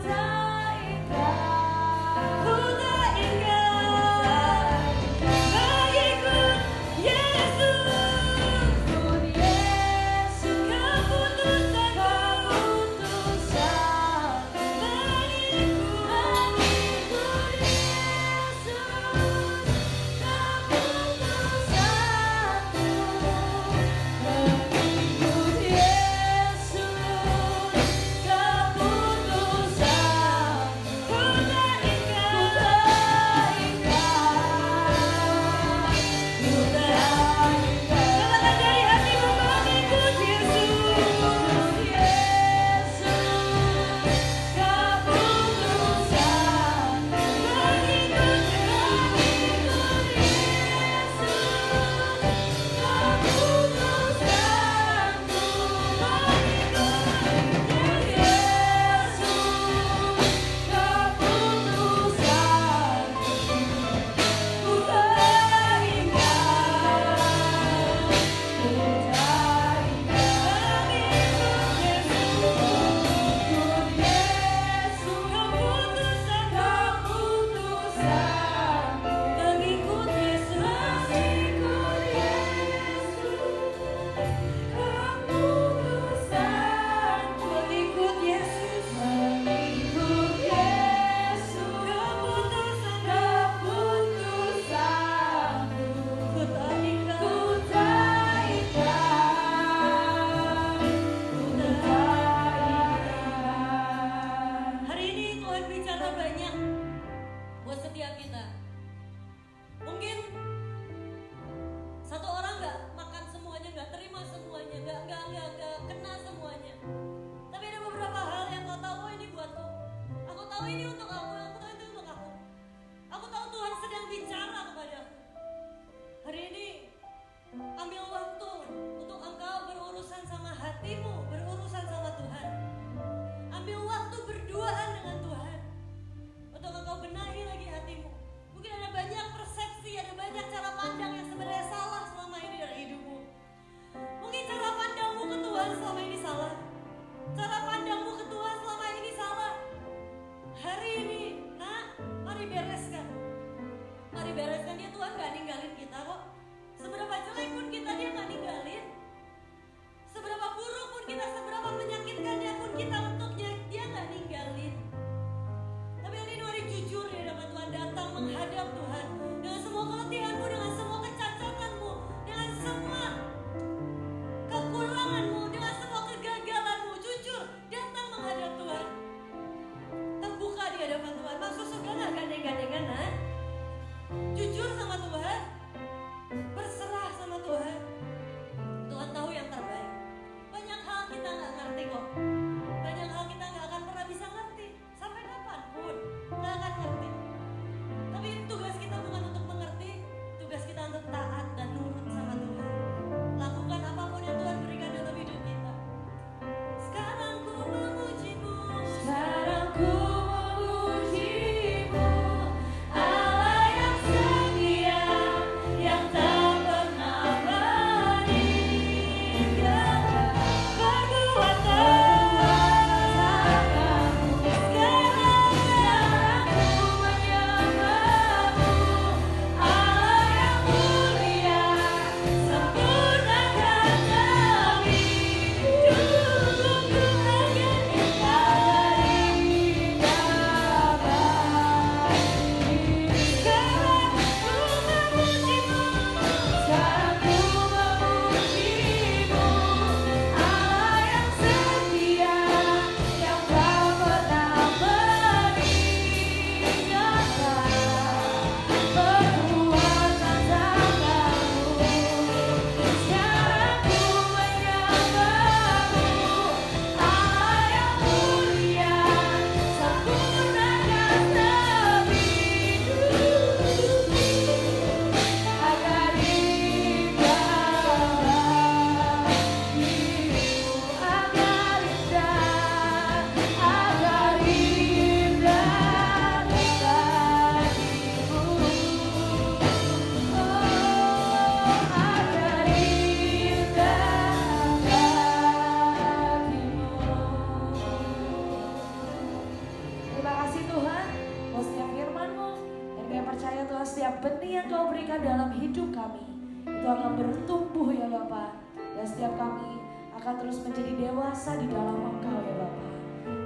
Tuhan setiap benih yang Kau berikan dalam hidup kami itu akan bertumbuh ya Bapa. Dan setiap kami akan terus menjadi dewasa di dalam Engkau ya Bapa.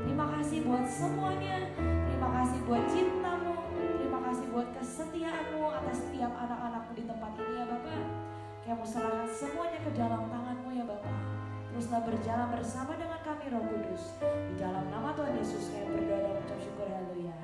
Terima kasih buat semuanya. Terima kasih buat cinta-Mu. Terima kasih buat kesetiaan-Mu atas setiap anak-anak-Mu di tempat ini ya Bapa. Kami serahkan semuanya ke dalam tangan-Mu ya Bapa. Teruslah berjalan bersama dengan kami Roh Kudus. Di dalam nama Tuhan Yesus kami berdoa dan mengucap syukur. Haleluya.